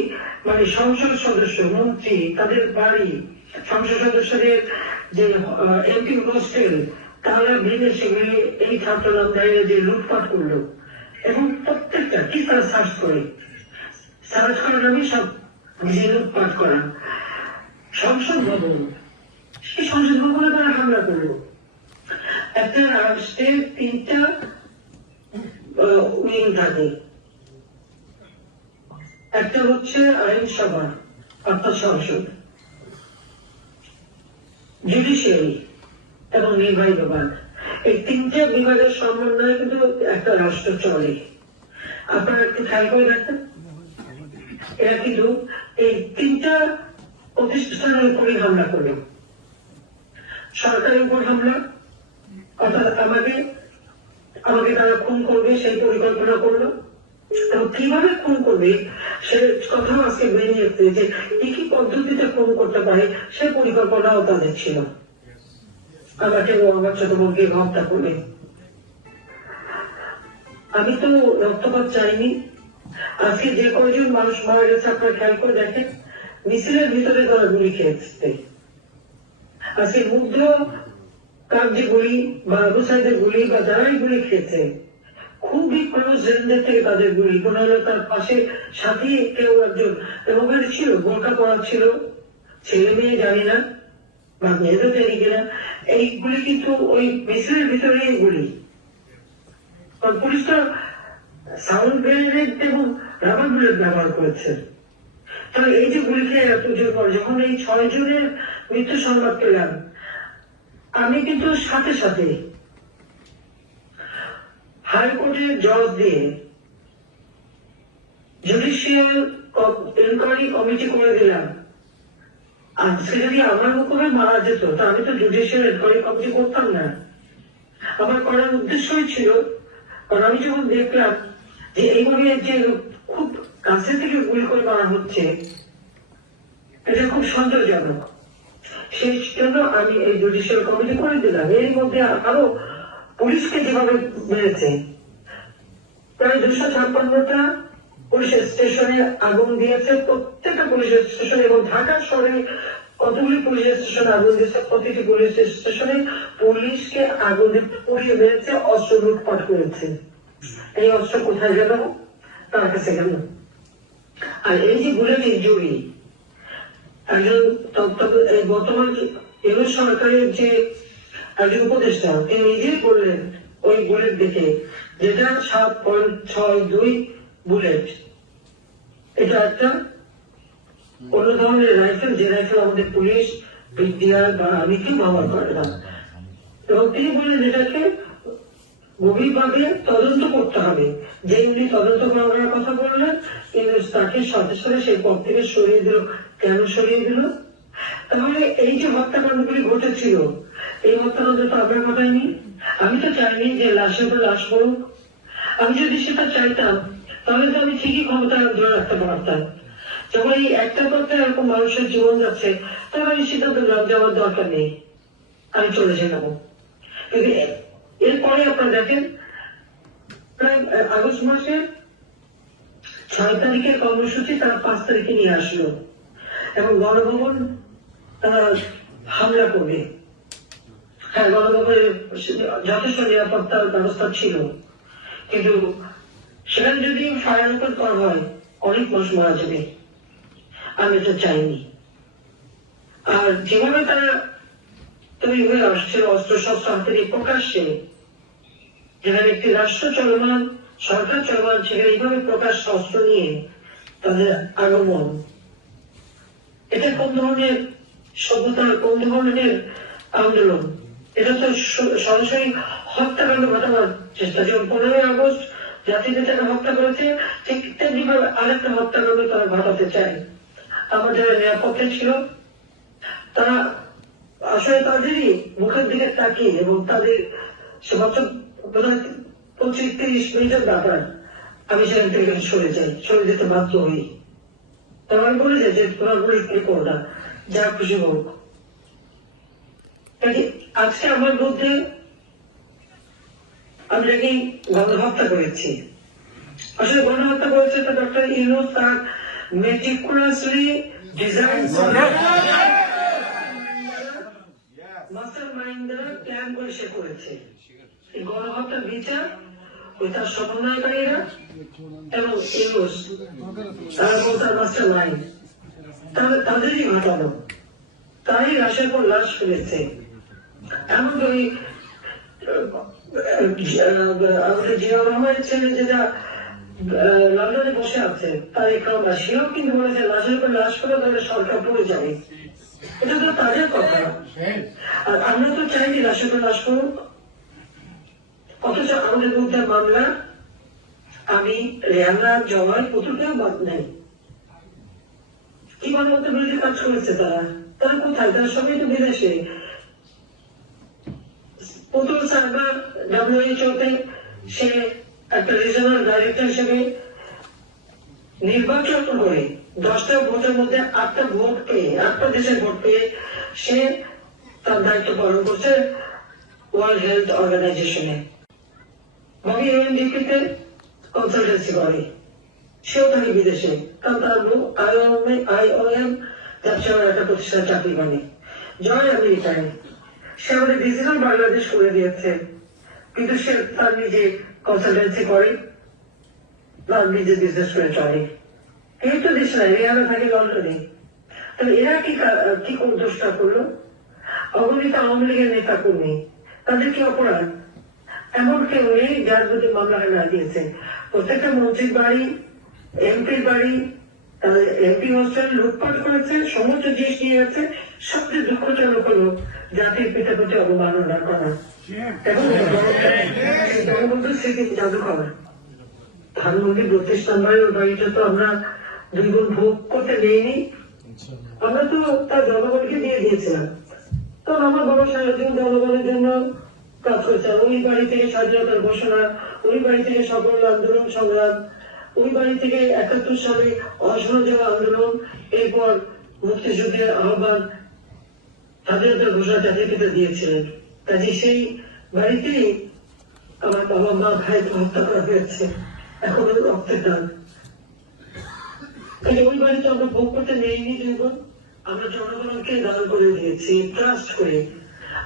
সংসদ সদস্য, মন্ত্রী, তাদের বাড়ি, সংসদ সদস্যদের যে এমপি হোস্টেল, তারা ভেঙে সেগুলি এই ছাত্র নাম দেয় যে লুটপাট করলো এবং প্রত্যেকটা কি তারা সার্চ করার নামে সব নিজে লুটপাট করা। সংসদ ভবন, সেই সংসদ ভবনে তারা হামলা করলো। একটা রাষ্ট্রের 3টা উইং থাকে, একটা হচ্ছে আইনসভা অর্থাৎ সংসদ, জুডিশিয়ারি এবং নির্বাহী বিভাগ। এই তিনটে বিভাগের সমন্বয়ে কিন্তু একটা রাষ্ট্র চলে। আপনারা একটু খেয়াল করে দেখেন, এরা কিন্তু এই তিনটা প্রতিষ্ঠানের উপরে হামলা করলো। সরকারের উপর হামলা, অর্থাৎ আমাকে তারা খুন করবে সেই পরিকল্পনা করলো, এবং কিভাবে খুন করবে সে কথাও আজকে বেরিয়ে এসেছে, যে কি পদ্ধতিতে খুন করতে পারে সে পরিকল্পনাও তাদের ছিল। আমাকে আমার ছোট বোনকে হত্যা করবে। আমি তো রক্তপাত চাইনি। আজকে যে কয়জন মানুষ মারা গেছে আপনারা খেয়াল করে দেখেন, মিছিলের ভিতরে তারা গুলি খেয়েছে। আজকে মুগ্ধ কার যে গুলি বা আবু সাইদের গুলি বা যারাই গুলি খেয়েছে, খুবই ক্লোজ রেঞ্জের থেকে তাদের গুলি, কোন হলো তার পাশে সাথে কেউ একজন ওখানে ছিল, বোরকা পরা ছিল, ছেলে মেয়ে জানি না বা মেয়েদের জানি কিনা, এইগুলি কিন্তু ওই মিছিলের ভিতরেই গুলি। পুলিশ তো সাউন্ড গ্রেনেড এবং রাবার বুলেট ব্যবহার করেছে। তাহলে এই যে গুলি খেয়ে এতজন পর যখন এই 6 জনের মৃত্যু সংবাদ পেলাম, আমি কিন্তু সাথে সাথে হাইকোর্টের জজ দিয়ে জুডিশিয়াল ইনকোয়ারি কমিটি করে দিলাম। আজকে যদি আমার হুকুমে মারা যেত তা আমি তো জুডিশিয়াল ইনকোয়ারি কমিটি করতাম না। আমার করার উদ্দেশ্যই ছিল, কারণ আমি যখন দেখলাম যে এইভাবে যে খুব কাছে থেকে গুলি করে মারা হচ্ছে, এটা খুব সন্দেহজনক। সেই জন্য আমি এই জুডিশিয়াল কমিটি করে দিলাম। এর মধ্যে আরো পুলিশকে যেভাবে মেরেছে, প্রায় 256টা পুলিশের স্টেশনে আগুন দিয়েছে, প্রত্যেকটা পুলিশের স্টেশনে, এবং ঢাকা শহরে কতগুলি পুলিশের স্টেশনে আগুন দিয়েছে, প্রতিটি পুলিশ স্টেশনে পুলিশকে আগুন পুড়িয়ে মেরেছে, অস্ত্র লুটপাট করেছে। এই অস্ত্র কোথায় গেল? তার কাছে গেল। আর এই যে বুলেট ইনজুরি, একজন বর্তমান ইউনিট সরকারের যে একজন উপদেষ্টা, তিনি নিজেই বললেন ওই বুলেট দেখে, যেটা 7.62 বুলেট, এটা একটা অন্য ধরনের রাইফেল, যে রাইফেল আমাদের পুলিশ, বিডিআর বা আমি কেউ ব্যবহার করে না। এবং তিনি বললেন এটাকে গভীরভাবে তদন্ত করতে হবে। যে উনি তদন্ত করার কথা বললেন, কিন্তু তাকে সাথে সাথে সেই পদ থেকে সরিয়ে দিল। কেন সরিয়ে দিল? তাহলে এই যে হত্যাকাণ্ডগুলি ঘটেছিল, এই হত্যাকাণ্ড তো আমরা ঘটাইনি। আমি তো চাইনি যে লাশের উপর লাশ পড়ুক। আমি যদি সেটা চাইতাম তাহলে তো আমি ঠিকই ক্ষমতা ধরে রাখতে পারতাম। যখন এই একটা পথে এরকম মানুষের জীবন যাচ্ছে, তখন আমি সিদ্ধান্ত নিলাম যে আমার দরকার নেই, আমি চলে যাব। কিন্তু এরপরে আপনারা দেখেন, প্রায় আগস্ট মাসের 6 তারিখের কর্মসূচি তারা 5 তারিখে নিয়ে আসলো, এবং গণভবন তারা হামলা করবে। হ্যাঁ, গণভবনের যথেষ্ট নিরাপত্তার ব্যবস্থা ছিল, কিন্তু সেখানে যদি ফায়ার ওপেন করা হয় অনেক মানুষ মারা যাবে। আমি তো চাইনি। আর যেভাবে তারা তৈরি হয়ে আসছে অস্ত্র শস্ত্র হাতে নিয়ে প্রকাশ্যে, যেখানে একটি রাষ্ট্র চলমান, সরকার চলমান, সেখানে এইভাবে প্রকাশ্য অস্ত্র নিয়ে তাদের আগমন, এটা কোন ধরনের সভ্যতা, কোন ধরনের আন্দোলন? এটা তো সরাসরি হত্যাকাণ্ড ঘটানোর চেষ্টা। যেমন 15ই আগস্ট জাতির নেতারা হত্যা করেছে, ঠিক তেমনি ভাবে আরেকটা হত্যাকাণ্ড তারা ঘটাতে চায়। আমাদের নিরাপত্তা ছিল, তারা আসলে তাদেরই মুখের দিকে তাকিয়ে, এবং তাদের সে বছর 25-30 মিনিটের ব্যাপার, আমি সেখান থেকে সরে যাই, সরে যেতে বাধ্য হই। তারা বলে যায় যে তোরা পুলিশ করো না, যা খুশি হোক। আজকে আমার মধ্যে আমি নাকি গণহত্যা করেছি। আসলে গণহত্যা করেছে তো ডক্টর ইউনূস তার মেটিকুলাসলি ডিজাইন মাস্টার মাইন্ড দ্বারা প্ল্যান করে সে করেছে। এই গণহত্যার বিচার ওই তার সমন্বয়কারীরা এবং ইউনূস তার মাস্টার মাইন্ড, তাদেরই ঘটানো। তারই লাশের পর লাশ ফেলেছে। এমনকি ওই আমাদের জিয়াউর রহমানের ছেলে যেটা লন্ডনে বসে আছে, তার একরমা, সেও কিন্তু বলেছে লাশের উপর লাশ করে তাহলে সরকার পড়ে যাবে। এটা তো তাদের কথা। আর আমরা তো চাইনি লাশের উপর লাশ করুক। অথচ আমাদের বিরুদ্ধে মামলা আমি রেহানা জওয়ান প্রথমটাও বাদ নেই। কি মানবতার বিরুদ্ধে কাজ করেছে তারা? তারা কোথায়? তারা সবাই তো বিদেশে। পুতুল সারবা WHO তে সে একটা রিজনাল ডাইরেক্টর হিসেবে নির্বাচন করে 10টা ভোটের মধ্যে 8টা ভোট পেয়ে 8টা দেশের ভোট পেয়ে সে তার দায়িত্ব পালন করছে ওয়ার্ল্ড হেলথ অর্গানাইজেশনে। ববি UNDP-তে কনসালটেন্সি করে, সেও থাকে বিদেশে, কারণ তার IOM জাতীয় একটা প্রতিষ্ঠানে চাকরি করে। জয় আমেরিকায় সে আমাদের ডিজিটাল বাংলাদেশ করে দিয়েছে, কিন্তু সে তার নিজে কনসালটেন্সি করে, তার নিজে বিজনেস করে চলে। এই তো দেশ নাই, রেহানা থাকে লন্ডনে। তাহলে এরা কি কোন দোষটা করলো? অগণিত আওয়ামী লীগের নেতা কর্মী, তাদের কি অপরাধ? এমন কেউ নেই যার বিরুদ্ধে মামলা না দিয়েছে। প্রত্যেকটা মন্ত্রীর বাড়ি, এমপির বাড়ি, তাদের এমপি হোস্টেল লুটপাট করেছে, সমস্ত জিনিস নিয়ে গেছে। সবচেয়ে দুঃখজনক হলো জাতির পিতা প্রতি অবমাননা করা। এবং বঙ্গবন্ধু স্মৃতি জাদুঘর ধানমন্ডি 32 নম্বরের ওই বাড়িটা তো আমরা 2 গুণ ভোগ করতে নেইনি, আমরা তো তার জনগণকে দিয়ে দিয়েছিলাম। তখন আমার বাবা সারাদিন জনগণের জন্য কাজ করেছে। ওই বাড়ি থেকে স্বাধীনতার ঘোষণা, ওই বাড়ি থেকে সকল আন্দোলন সংগ্রাম, ওই বাড়ি থেকে 71 সালে অসহযোগ আন্দোলন, এরপর মুক্তিযুদ্ধের আহ্বান, স্বাধীনতার ঘোষণা জাতির পিতা দিয়েছিলেন। কাজে সেই বাড়িতেই আমার বাবা মা ভাই হত্যা করা হয়েছে, এখন রক্তের দান। কাজে ওই বাড়িতে আমরা ভোগ করতে নেইনি, জীবন আমরা জনগণকে দান করে দিয়েছি ট্রাস্ট করে।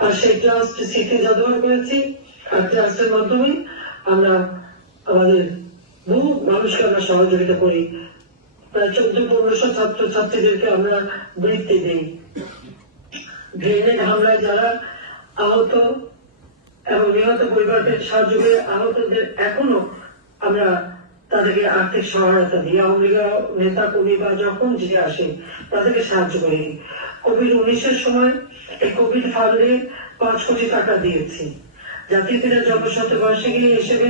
আর সেই ট্রাস্ট স্মৃতি জাদুঘর করেছি। আর ট্রাস্টের মাধ্যমে আমরা আমাদের বহু মানুষকে আমরা সহযোগিতা করি। প্রায় 1400-1500 ছাত্র ছাত্রীদেরকে আমরা বৃত্তি দিই। গ্রেনেড হামলায় যারা আহত এবং নিহত পরিবারকে সাহায্য করে, আহতদের এখনো আমরা তাদেরকে আর্থিক সহায়তা দিই। আওয়ামী লীগের নেতা কর্মী বা যখন যে আসে তাদেরকে সাহায্য করি। কোভিড-19 সময় এই কোভিড ফান্ডে 5 কোটি টাকা দিয়েছি। জাতির পিতা জন্মশতবার্ষিকী হিসেবে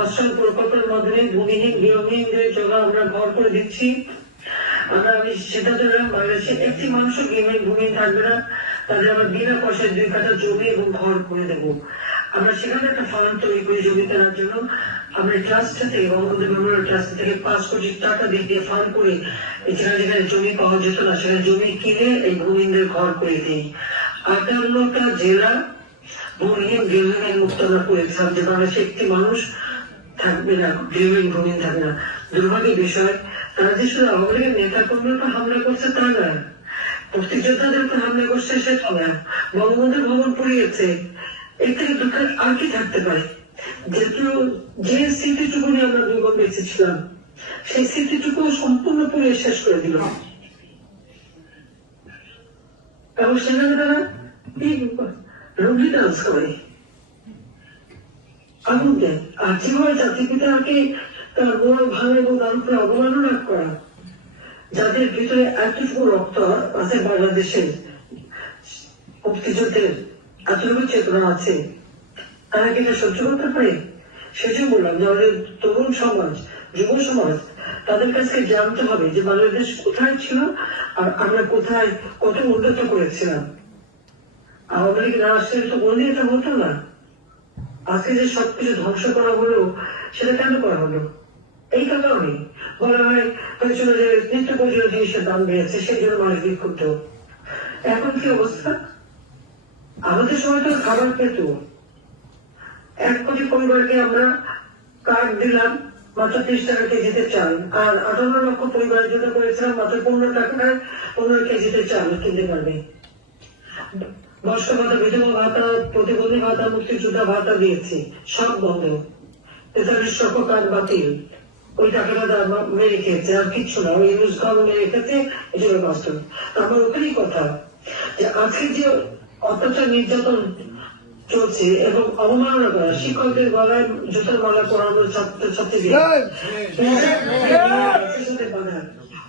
আশ্রম প্রকল্পের মাধ্যমে ভূমিহীন গৃহহীনদের জন্য আমরা ঘর করে দিচ্ছি। আমি সিদ্ধান্ত নিলাম বাংলাদেশে একটি মানুষও ভূমিহীন থাকবে না, তাদের আমরা বিনা পয়সায় 2 কাঠা জমি এবং ঘর করে দেবো। আমরা সেখানে একটা ফান্ড তৈরি করি জমি কেনার জন্য। আমরা ট্রাস্ট থেকে, বঙ্গবন্ধু মেমোরিয়াল ট্রাস্ট থেকে 5 কোটি টাকা দিয়ে ফান্ড করে যেখানে যেখানে জমি পাওয়া যেত না সেখানে জমি কিনে এই ভূমিহীনদের ঘর করে দিই। 58টা জেলা ভূমিহীন গৃহহীন মুক্ত আমরা করেছিলাম, যে বাংলাদেশে একটি মানুষ থাকবে না গৃহহীন ভূমিহীন থাকবে না। দুর্ভাগ্যের বিষয়, তারা যে শুধু আওয়ামী লীগের নেতা কর্মীর উপর হামলা করছে তা না, মুক্তিযোদ্ধাদের উপর হামলা করছে সেটা না, বঙ্গবন্ধু ভবন পুড়িয়েছে। এর থেকে দুঃখের আর কি থাকতে পারে? যে স্মৃতিটুকু নিয়ে আমরা জীবন বেঁচেছিলাম সেই স্মৃতিটুকু সম্পূর্ণ পুড়িয়ে শেষ করে দিল। এবং সেখানে তারা রোগী ডান্স করে, আগুন দেয়। আর যেভাবে জাতির পিতাকে তার গোড় ভাঙা এবং তার উপরে অবমাননা করা, যাদের ভিতরে এতটুকু রক্ত আছে, বাংলাদেশের মুক্তিযুদ্ধের এতটুকু চেতনা আছে, তারা কি এটা সহ্য করতে পারে? সেজন্য বললাম যে আমাদের তরুণ সমাজ, যুব সমাজ, তাদের কাছে জানতে হবে যে বাংলাদেশ কোথায় ছিল আর আমরা কোথায় কত উন্নত করেছিলাম। আওয়ামী লীগ না আসলে তো কোনদিন এটা হতো না। আজকে যে সবকিছু ধ্বংস করা হলো সেটা কেন করা হলো? এই কারণে বলা হয় হয়েছিল যে নিত্য প্রয়োজনীয় জিনিসের দাম বেড়েছে, সেই জন্য মানুষ বিক্ষুব্ধ। এখন কি অবস্থা? আমাদের সময় তো খাবার পেত। 1 কোটি পরিবারকে আমরা কার্ড দিলাম, মাত্র 30 টাকা কেজিতে চাল। আর 58 লক্ষ পরিবারের জন্য করেছিলাম মাত্র 15 টাকায় 15 কেজিতে চাল কিনতে পারবে। বয়স্ক ভাতা, বিধবা ভাতা, প্রতিবন্ধী ভাতা, মুক্তিযোদ্ধা ভাতা দিয়েছি, সব বন্ধ। 43 লক্ষ কার্ড বাতিল। ওই টাকাটা মেরে খেয়েছে, আর কিচ্ছু না। ওই ইউজ খাওয়া মেরে খেয়েছে, এটা বাস্তব। আমার ওখানেই কথা যে আজকে যে অত্যাচার নির্যাতন চলছে এবং অবমাননা করা, শিক্ষকদের গলায় জুতার মালা পরানো, ছাত্রছাত্রীদের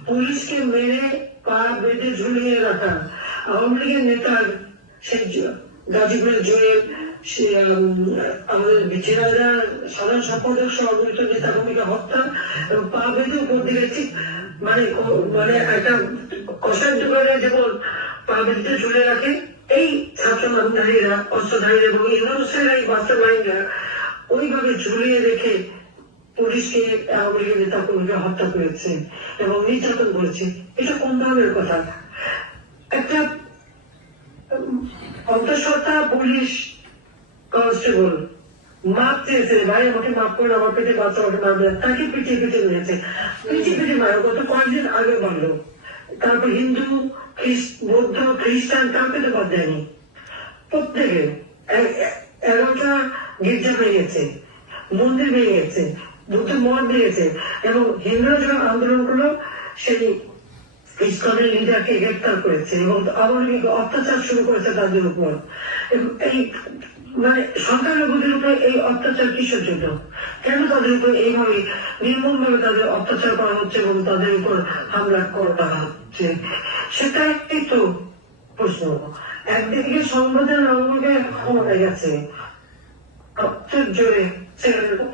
পুলিশকে মেরে পা বেঁধে ঝুলিয়ে রাখা, আওয়ামী লীগের নেতার সেই গাজীপুরের জুয়েল আমাদের বিচিরাজা সাধারণ সম্পাদক সহযোগিত নেতা কর্মীকে হত্যা এবং পা বেঁধে উপর দিকে মানে মানে একটা অসাধ্য করে যেমন পা বেঁধে ঝুলে রাখে, এই ছাত্র নামধারীরা, অস্ত্রধারীরা এবং ইউনুসের এই বাস্তব বাহিনীরা ওইভাবে ঝুলিয়ে রেখে পুলিশকে আওয়ামী লীগের নেতা কর্মীকে হত্যা করেছে এবং নির্যাতন করেছে। এটা কোন ধরনের কথা? একটা অন্তঃসত্ত্বা পুলিশ কনস্টেবল মাপ চেয়েছে, ভাই আমাকে মাপ করে, আমার পেটে বাচ্চা আমাকে মারবে, তাকে পিটিয়ে পিটিয়ে নিয়েছে, পিটিয়ে মারো। গত কয়েকদিন আগে মারলো। তারপর হিন্দু, বৌদ্ধ, খ্রিস্টান কাউকে তো বাদ দেয়নি। প্রত্যেকে 11টা গির্জা ভেঙেছে, মন্দির ভেঙেছে, বুদ্ধ মঠ ভেঙেছে এবং হিন্দুরা যখন আন্দোলন করলো সেই ইসকনের লিডারকে গ্রেপ্তার করেছে এবং আওয়ামী লীগ অত্যাচার শুরু করেছে তাদের উপর। এই মানে সংখ্যালঘুদের উপরে এই অত্যাচার কিসের জন্য? কেন তাদের উপর এইভাবে নির্মম ভাবে তাদের অত্যাচার করা হচ্ছে এবং তাদের উপর হামলা করা হচ্ছে? সেটাই তো প্রশ্ন। একদিকে সংবাদের আমাকে ক্ষমতায় গেছে, জোরে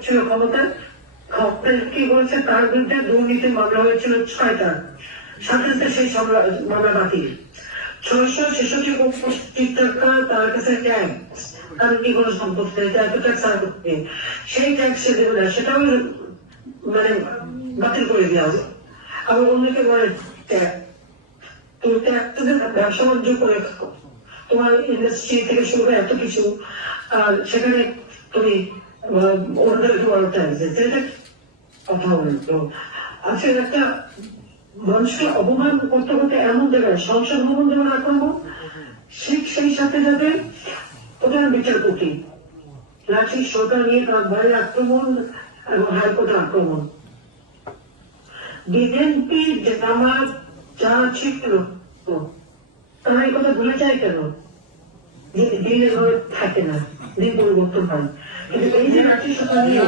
ছিল ক্ষমতা, কি বলেছে তার বিরুদ্ধে দুর্নীতির মামলা হয়েছিল 6টা, সাথে সাথে সেই মামলা বাতিল। 666 টাকা তার কাছে ট্যাক্স, কারণ কি কোনো সম্পত্তি এত ট্যাক্স আর করতে, সেই ট্যাক্স সে দেবে না, সেটাও মানে বাতিল করে দেওয়া হবে। আবার অন্যকে বলে তুমি ট্যাক্স ব্যবসা বাণিজ্য করে তোমার ইন্ডাস্ট্রি থেকে শুরু করে এত কিছু, আর সেখানে তুমি অন্যদের বড় ট্যাক্স দিচ্ছে, এটা কথা বলতো। আজকে একটা মানুষকে অপমান করতে করতে এমন জায়গায় সংসদ ভবন যেমন আক্রমণ, সেই সাথে সাথে প্রধান বিচারপতি লাঠি সরকার নিয়ে তার বাড়ির আক্রমণ এবং হাইকোর্টে আক্রমণ। বিএনপি জামাত যা ছিল তারা এই কথা ভুলে যায় কেন? যে দিন এভাবে থাকে না, দিন পরিবর্তন হয়, কিন্তু এই যে লাঠি সরকার নিয়ে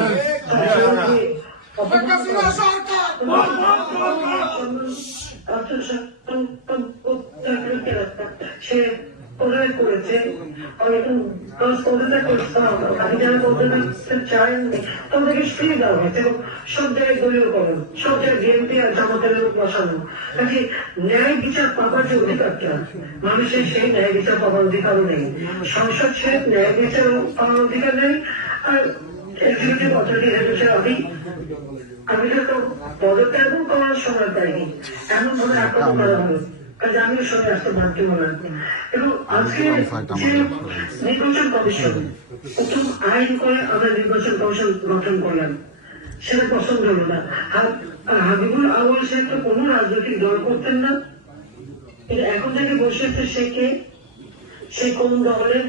সে করেছে তাদেরকে ফিরিয়ে দেওয়া হয়েছে এবং সব জায়গায় দলীয়করণ, সব জায়গায় বিএনপি আর জামাতের বসানো। কাজে ন্যায় বিচার পাবার যে অধিকারটা মানুষের, সেই ন্যায় বিচার পাবার অধিকারও নেই। সংসদ সে ন্যায় বিচার পাওয়ার অধিকার নেই। আর এক্সিকিউটিভ অথরিটি আমি তো পদত্যাগ করার সময় পাইনি, এমন ভাবে আক্রমণ করা হলো, কাজে আমিও সঙ্গে আসতে বাধ্য হলাম। এবং আজকে যে নির্বাচন কমিশন প্রথম আইন করে আমরা নির্বাচন কমিশন গঠন করলাম, সেটা পছন্দ হলো না। হাবিবুল আউয়াল সাহেব তো কোনো রাজনৈতিক দল করতেন না, কিন্তু এখন থেকে বসেছে সে কে, সে কোন দলের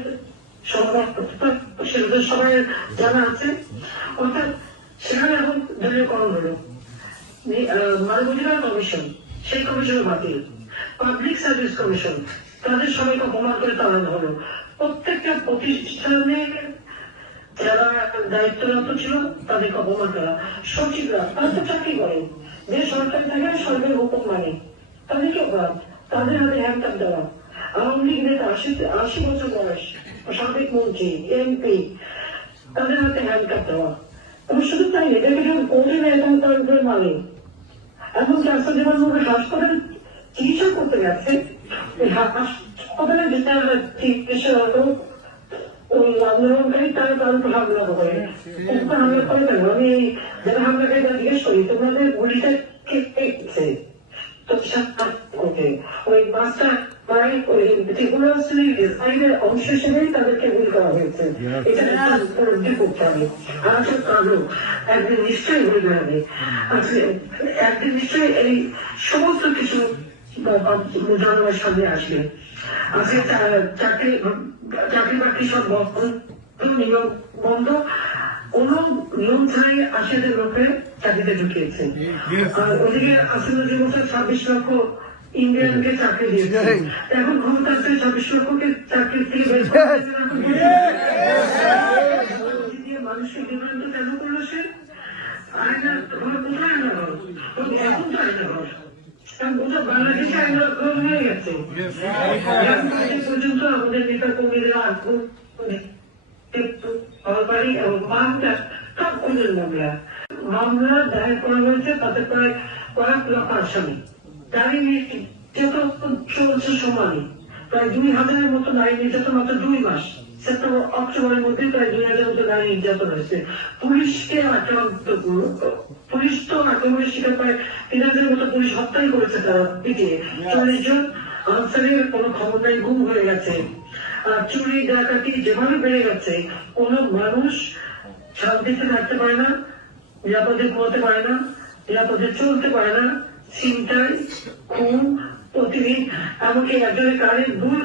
সভাপতি সেটা তো সবাই জানা আছে। অর্থাৎ সেখানে এখন দলীয়করণ হলো। মানবাধিকার কমিশন, সেই কমিশনে বাতিল। পাবলিক সার্ভিস কমিশন, তাদের সবাইকে অপমান করে তাড়ানো হলো। প্রত্যেকটা প্রতিষ্ঠানে যারা দায়িত্বরত ছিল তাদেরকে অপমান করা। সচিবরা তারা তো চাকরি করেন, যে সরকার থাকে সরকারের হুকুম মানে, তাদেরকে অপরাধ, তাদের হাতে হ্যান্ডকাপ দেওয়া। আওয়ামী লীগ নেতা 80 বছর বয়স, সাবেক মন্ত্রী, এমপি, তাদের হাতে হ্যান্ডকাপ দেওয়া। এবং শুধু তাই এদেরকে যখন কোর্টে নেয় তখন তার উপরে মানে, এমন ক্যান্সার যেমন হাসপাতালে চিকিৎসা করতে গেছে, হাসপাতালে যেতে চিকিৎসা ওই আন্দোলনকারী তারা তার উপর হামলা করে। হামলা করে কেন? আমি যারা হামলাকারী তারা জিজ্ঞেস করি তোমাদের গুলিটা কে খেয়েছে? ওই মাছটা অংশ হিসেবেই তাদেরকে গুলি করা হয়েছে। এটা উপলব্ধি করতে হবে। আর কারো একদিন নিশ্চয়ই গুলি বেড়াবে, একদিন নিশ্চয়ই এই সমস্ত কিছু জনগণের সামনে আসবে। আজকে চাকরি বাকরি সব নিয়ম বন্ধ, কোন নিয়ম ছাড়াই 80,000 লোকে চাকরিতে ঢুকিয়েছে। আর ওদিকে আসিফ 26 লক্ষ ইন্ডিয়ানকে চাকরি দিয়েছে। এখন ক্ষমতা আছে 26 লক্ষকে চাকরি থেকে বের দিয়ে মানুষকে বিভ্রান্ত কেন করলো সে? আয়না কোথায় আয়না ঘর? এখন তো আয়না ঘর, কারণ গোটা বাংলাদেশে আয়না ঘর হয়ে গেছে। পর্যন্ত আমাদের নেতা কর্মীরা ঘরবাড়ি এবং মামলা সব খুনের মামলা দায়ের করা হয়েছে, তাতে প্রায় কয়েক লক্ষ আসামি। নারী নির্যাতন চলছে সমানে, প্রায় 2000-এর মতো নারী নির্যাতন মাত্র 2 মাস, সেপ্টেম্বর অক্টোবরের মধ্যে প্রায় 2000-এর মতো নারী নির্যাতন হয়েছে। পুলিশকে পুলিশ তো আক্রমণের শিকার প্রায় 3000-এর মতো পুলিশ হত্যাই করেছে, তারা পিটিয়ে 40 জন আনসারের কোনো খবর নাই, গুম হয়ে গেছে। আর চুরি ডাকাতি যেভাবে বেড়ে গেছে, কোন মানুষ শান্তিতে থাকতে পারে না, নিরাপদে ঘুমাতে পারে না, নিরাপদে চলতে পারে না। ছিনতাই, খুন, প্রতিদিন এমনকি একজনের কানের দুল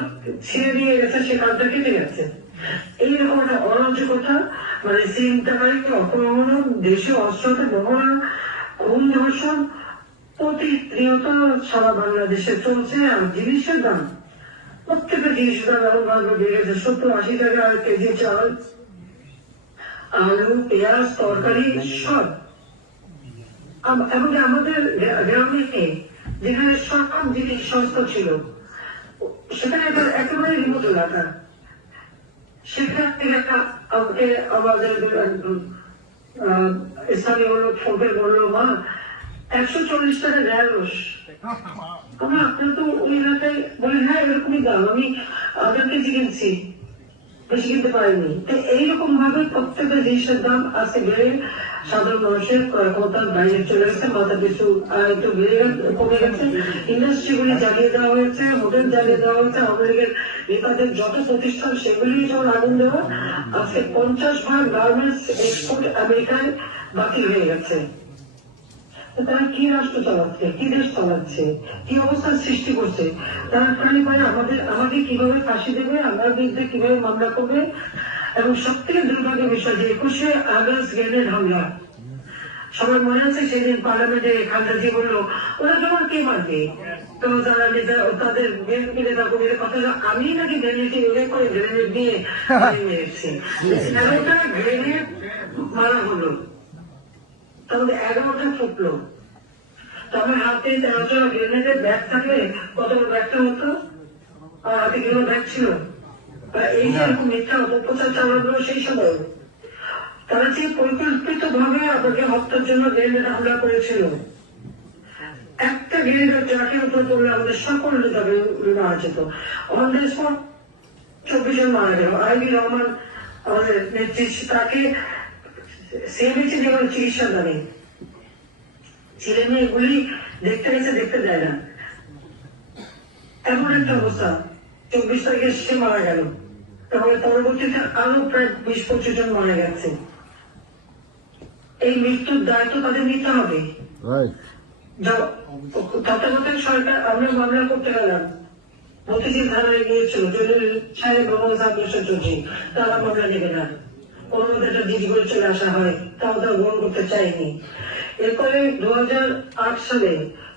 ছিঁড়ে নিয়ে গেছে, সে কানটা কেটে গেছে। এইরকম একটা অরাজকতা, মানে ছিনতাই, অপহরণ, দেশে অস্ত্রতে বহনা, খুন, ধর্ষণ প্রতিনিয়ত সারা বাংলাদেশে চলছে। আর জিনিসের দাম, প্রত্যেকটা জিনিসের দাম এমন ভাবে বেড়ে গেছে, 70-80 টাকা কেজি চাল, আলু, পেঁয়াজ, তরকারি সব। এমনকি আমাদের গ্রামে যেখানে সব জিনিস সস্তা ছিল, সেখানে একেবারে রিমোট এলাকা, সেখান থেকে আমাকে আমাদের স্থানীয় লোক ফোনে বললো, মা 140 টাকা ঢেঁড়স। আমরা আপনার তো ওই এলাকায় বলে, হ্যাঁ এরকমই দাম, আমি 1000 কেজি কিনছি, বেশি কিনতে পারিনি। তো এইরকম ভাবে প্রত্যেকটা জিনিসের দাম আজকে বেড়ে সাধারণ মানুষের ক্ষমতার বাইরে চলে গেছে, মাথা পিছু একটু কমে গেছে। ইন্ডাস্ট্রিগুলি জ্বালিয়ে দেওয়া হয়েছে, হোটেল জ্বালিয়ে দেওয়া হয়েছে, আওয়ামী লীগের নেতাদের যত প্রতিষ্ঠান সেগুলি যেমন আগুন দেওয়া। আজকে 50 ভাগ গার্মেন্টস এক্সপোর্ট আমেরিকায় বাতিল হয়ে গেছে। তারা কি রাষ্ট্র চালাচ্ছে, কি দেশ চালাচ্ছে, কি অবস্থার সৃষ্টি করছে? তারা খালি পারে আমাদের কিভাবে ফাঁসি দেবে, আমার বিরুদ্ধে কিভাবে মামলা করবে। এবং সব থেকে দুর্ভাগ্যের বিষয় যে 21শে আগস্ট গ্রেনেড হামলা, সবার মনে আছে সেদিন পার্লামেন্টে খালেদা জি বললো, ওরা তোমার কে মারবে? তো যারা নেতা, তাদের বিএনপি নেতা কর্মীদের কথা, আমি নাকি গ্রেনেড করে গ্রেনেড দিয়ে মেরেছি। 11টা গ্রেনেড মারা হলো, তাহলে 11টা ফুটলো। তবে হাতে 13টা গ্রেনেডের ব্যাগ থাকলে কত ব্যাগটা হতো? আর হাতে কিলো ব্যাগ ছিল। এই যে এরকম মিথ্যা অপপ্রচার চালানো সেই সময় তারা যে পরিকল্পিত ভাবে আমাকে হত্যার জন্য গ্রেনেড হামলা করেছিল। একটা গ্রেনেড ট্রাকের উপর পড়লে আমাদের সকল নেতাকে মারা যেত। অন দ্য স্পট 24 জন মারা গেল। আইবি রহমান আমাদের নেতৃত্ব, তাকে সিএমএইচে যেমন চিকিৎসা দেয়, ছেলে মেয়েগুলি দেখতে গেছে, দেখতে দেয় না, এমন একটা অবস্থা। 24 তারিখে সে মারা গেল, তাহলে পরবর্তীতে আরো প্রায় 20-25 জন মারা গেছে। এই মৃত্যুর দায়িত্ব তাদের নিতে হবে। তত্ত্বাবধায়ক সরকার, আমরা মামলা করতে গেলাম, মতিঝিল থানায় গিয়েছিল, জলিল সাহেব মোহাম্মদ আব্দুল চৌধুরী, তারা মামলা নেবে না। কোনো মধ্যে একটা জিডি করে চলে আসা হয়, তাও তারা গ্রহণ করতে চায়নি। এরপরে 2008 সালে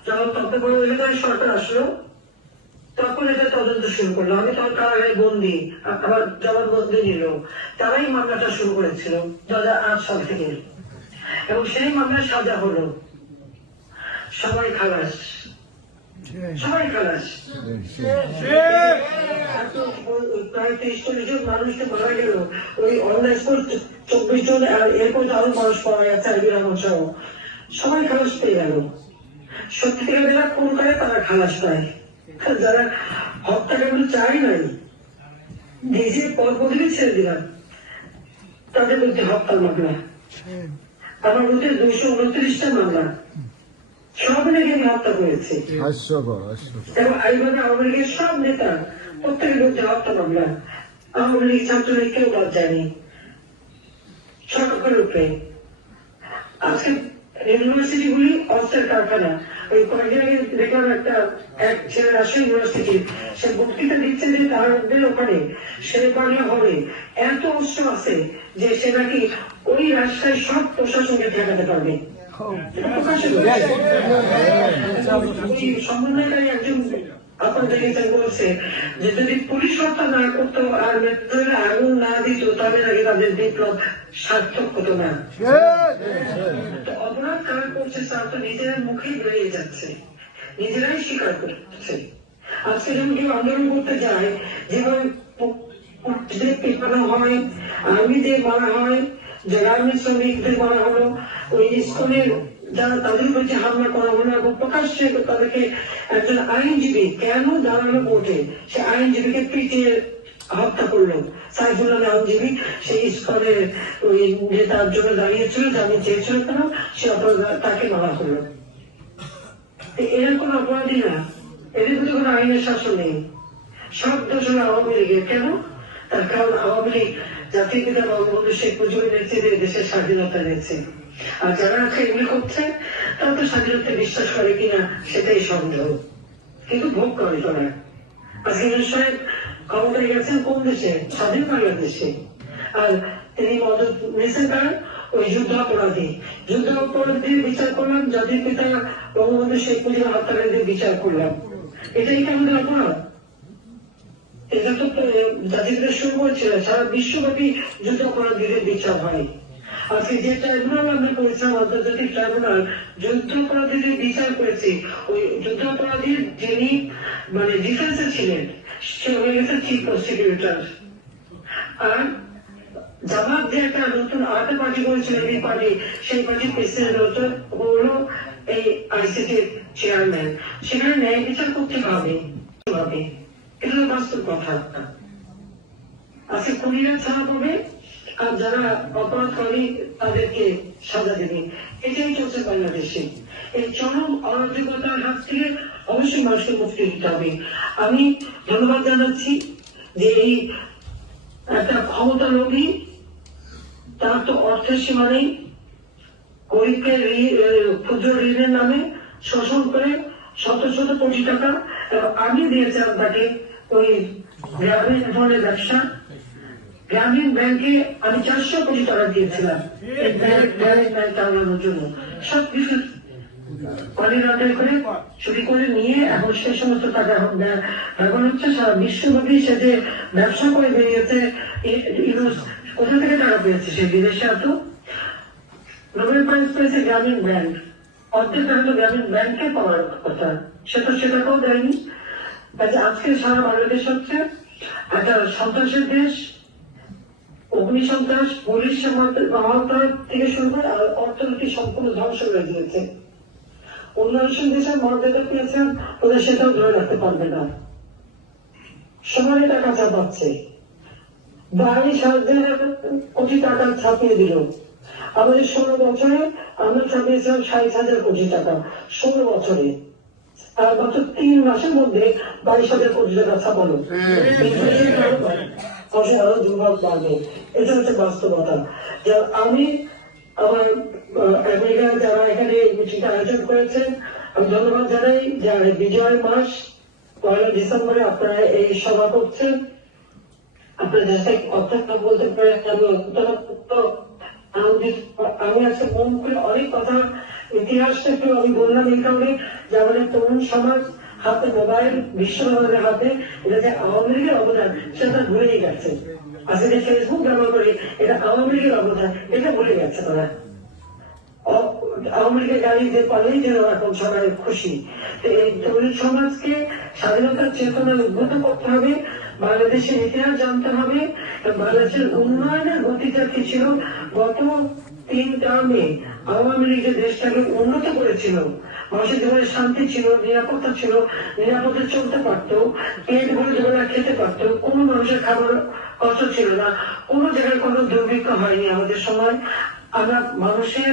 যখন তত্ত্বাবধায়ক সরকার আসলো, তখন এটা তদন্ত শুরু করলো। আমি তখন কারাগারে বন্দি, আবার জবানবন্দি নিল। তারাই মামলাটা শুরু করেছিল 2008 সাল থেকে, এবং সেই মামলার সাজা হলো। সবাই খালাস, সবাই খালাস। প্রায় 30-40 জন মানুষকে মারা গেল ওই অনলাইন 24 জন, আর এরপর আরো মানুষ পাওয়া গেছে, আইবি রহমান সহ। সবাই খালাস পেয়ে গেল। সত্যিকারেরা কোন করে তারা খালাস পায়? যারা হত্যাকাণ্ড চাই নাই, নিজে পরপরই ছেড়ে দিলাম, তাদের বিরুদ্ধে হত্যা মামলা, আমার বিরুদ্ধে 229টা মামলা, সব নাকি আমি হত্যা করেছি। এবং এইভাবে আওয়ামী লীগের সব নেতা প্রত্যেকের বিরুদ্ধে হত্যা মামলা। আওয়ামী লীগ, ছাত্রলীগ কেউ বাদ যায়নি, সকলের উপরে। আজকে ইউনিভার্সিটি গুলি অস্ত্রের কারখানা। ওই কয়েকদিন আগে দেখলাম এক ছেলে রাজশাহী ইউনিভার্সিটি, সে বক্তৃতা দিচ্ছে যে তাদের ওখানে সেনাবাহিনী হবে, এত অস্ত্র আছে যে সে নাকি ওই রাজশাহী সব প্রশাসনকে ঠেকাতে পারবে। সমন্বয়কারী একজন আপনাদেরকে বলছে যে যদি পুলিশ হত্যা না করতো আর মেট্রোলে আগুন না দিত, তাহলে নাকি তাদের বিপ্লব সার্থক হতো না। অপরাধ কারা করছে তার তো নিজেরা মুখেই বেরিয়ে যাচ্ছে, নিজেরাই স্বীকার করছে। আজকে যখন কেউ আন্দোলন করতে যায়, যেভাবে পিটানো হয়, আর্মিদের মারা হয়, গার্মেন্টস শ্রমিকদের মারা হলো, ওই স্কুলের যারা তাদের উপর যে হামলা করা হলো এবং প্রকাশ্যে তাদেরকে একজন আইনজীবী কেন দাঁড়ানো কোর্টে সে আইনজীবীকে পিটিয়ে হত্যা করলো। সাইফুল্লাহ আইনজীবী সেই স্কুলের ওই নেতার জন্য দাঁড়িয়েছিল, জামিন চেয়েছিল কেন, সে অপরাধ তাকে মারা হলো। এরা কোন অপরাধী না, এদের প্রতি কোনো আইনের শাসন নেই। সব দোষ হলো আওয়ামী লীগের। কেন? তার কারণ আওয়ামী লীগ জাতির পিতা বঙ্গবন্ধু শেখ মুজিবুর নেতৃত্বে দেশের স্বাধীনতা নিয়েছে। আর যারা এগুলি করছে তারা তো স্বাধীনতা বিশ্বাস করে কিনা সেটাই সন্দেহ, কিন্তু ভোগ করে তারা। আজকে সাহেব ক্ষমতায় গেছেন কোন দেশে? স্বাধীন বাংলাদেশে। আর তিনি মদত নিয়েছেন তার ওই যুদ্ধাপরাধীর বিচার করলাম, জাতির পিতা বঙ্গবন্ধু শেখ মুজিবুর হত্যাকারীদের বিচার করলাম। এটাই কি আমাদের অপরাধ? এটা তো জাতির শুরু করেছিল, সারা বিশ্বব্যাপী যুদ্ধাপরাধীদের বিচার হয়। আজকে যে ট্রাইব্যুনাল আমরা করেছিলাম, আন্তর্জাতিক ট্রাইব্যুনাল, যুদ্ধাপরাধীদের বিচার করেছি। ওই যুদ্ধাপরাধীর যিনি মানে ডিফেন্সে ছিলেন সে হয়ে গেছে চিফ প্রসিকিউটর। আর জামাত যে একটা নতুন আরেকটা পার্টি করেছিল, এই পার্টি, সেই পার্টির প্রেসিডেন্ট হলো এই আইসিসির চেয়ারম্যান। সেখানে ন্যায় বিচার করতে হবে, এটা বাস্তব কথা। আজকে খুনিরা ছাড়া পাবে আর যারা অপরাধ করে তাদেরকে সাজা দেবে। এটাই চলছে বাংলাদেশে। এই চরম অরাজকতার হাত থেকে অবশ্যই মানুষকে মুক্তি দিতে হবে। আমি ধন্যবাদ জানাচ্ছি যে এই একটা ক্ষমতা লোভী, তার তো অর্থের সীমা নেই, গরিবকে ক্ষুদ্র ঋণের নামে শোষণ করে শত শত কোটি টাকা। আমি দিয়েছিলাম তাকে ওই গ্রামীণ ধরনের ব্যবসা, গ্রামীণ ব্যাংকে আমি 400 কোটি টাকা দিয়েছিলাম গ্রামীণ ব্যাংক চালানোর জন্য। সবকিছু পানির আদায় করে চুরি করে নিয়ে এখন সে সমস্ত টাকা ব্যবহার হচ্ছে। সারা বিশ্বব্যাপী সে যে ব্যবসা করে বেরিয়েছে, কোথা থেকে টাকা পেয়েছে? সে বিদেশে এত নোবেল প্রাইজ পেয়েছে গ্রামীণ ব্যাংক, অর্ধেক টাকা তো গ্রামীণ ব্যাংকে পাওয়ার কথা, সে তো সেটাকেও দেয়নি। আজকে সারা বাংলাদেশ হচ্ছে একটা সন্ত্রাসের দেশ। অগ্নি সন্ত্রাস, পুলিশ থেকে শুরু করে অর্থনীতি সম্পূর্ণ ধ্বংস হয়ে গিয়েছে। উন্নয়নশীল দেশের মর্যাদা পেয়েছেন, ওদের সেটাও ধরে রাখতে পারবে না। সবাই টাকা ছাপাচ্ছে, 22,000 কোটি টাকা ছাপিয়ে দিল। আমাদের 16 বছরে আমরা ছাপিয়েছিলাম 60,000 কোটি টাকা, 16 বছরে। আর মাত্র 3 মাসের মধ্যে 22,000 কোটি টাকা ছাপালো। আরো দুর্ভাগ বাড়বে। এটা হচ্ছে বাস্তবতা। আমি আমার আমেরিকা যারা এখানে মিটিংটা আয়োজন করেছেন, আমি ধন্যবাদ জানাই। যারা বিজয় মাস 1 ডিসেম্বরে আপনারা এই সভা করছেন, আপনার দেশে অত্যন্ত বলতে পারে আমি অত্যন্ত আনন্দিত। আমি আজকে মন করে অনেক কথা ইতিহাসটা একটু আমি বললাম এই কারণে যে আমাদের তরুণ সমাজ হাতে মোবাইল, বিশ্ববাজারের হাতে, এটা যে আওয়ামী লীগের অবদান সেটা ভুলেই গেছে। আজকে যে ফেসবুক ব্যবহার করে এটা আওয়ামী লীগের অবদান, এটা ভুলে গেছে তারা। আওয়ামী লীগের গাড়ি যে পালেই যেন এখন সবাই খুশি। এই তরুণ সমাজকে স্বাধীনতার চেতনা উদ্বুদ্ধ করতে হবে, বাংলাদেশের ইতিহাস জানতে হবে। বাংলাদেশের উন্নয়নের গতিটা কি ছিল? গত 3 টার্মে আওয়ামী লীগ যে দেশটাকে উন্নত করেছিল, মানুষের জীবনে শান্তি ছিল, নিরাপত্তা ছিল, নিরাপদে চলতে পারত, পেট ভরে দুবেলা খেতে পারত, কোনো মানুষের খাবার কষ্ট ছিল না, কোনো জায়গায় কোনো দুর্ভিক্ষ হয়নি আমাদের সময়। আমরা মানুষের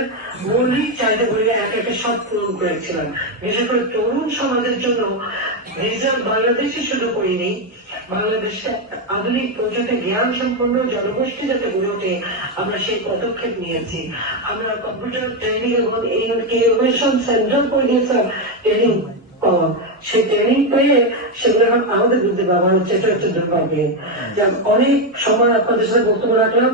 মৌলিক চাহিদা বলে একে একে সব পূরণ করেছিলাম। বিশেষ করে তরুণ সমাজের জন্য রিজার্ভ বাংলাদেশে শুধু করিনি, বাংলাদেশে আধুনিক প্রযুক্তি জ্ঞান সম্পন্ন জনগোষ্ঠী যাতে গড়ে ওঠে, আমরা সেই পদক্ষেপ নিয়েছি। আমরা কম্পিউটার ট্রেনিং এবং ইনোভেশন সেন্টার করে দিয়েছিলাম ট্রেনিং পাওয়া। সেই ট্রেনিং পেয়ে সেগুলো এখন আমাদের বিরুদ্ধে ব্যবহার হচ্ছে। এটা হচ্ছে দুর্ভাগ্য। অনেক সময় আপনাদের সাথে বক্তব্য রাখলাম।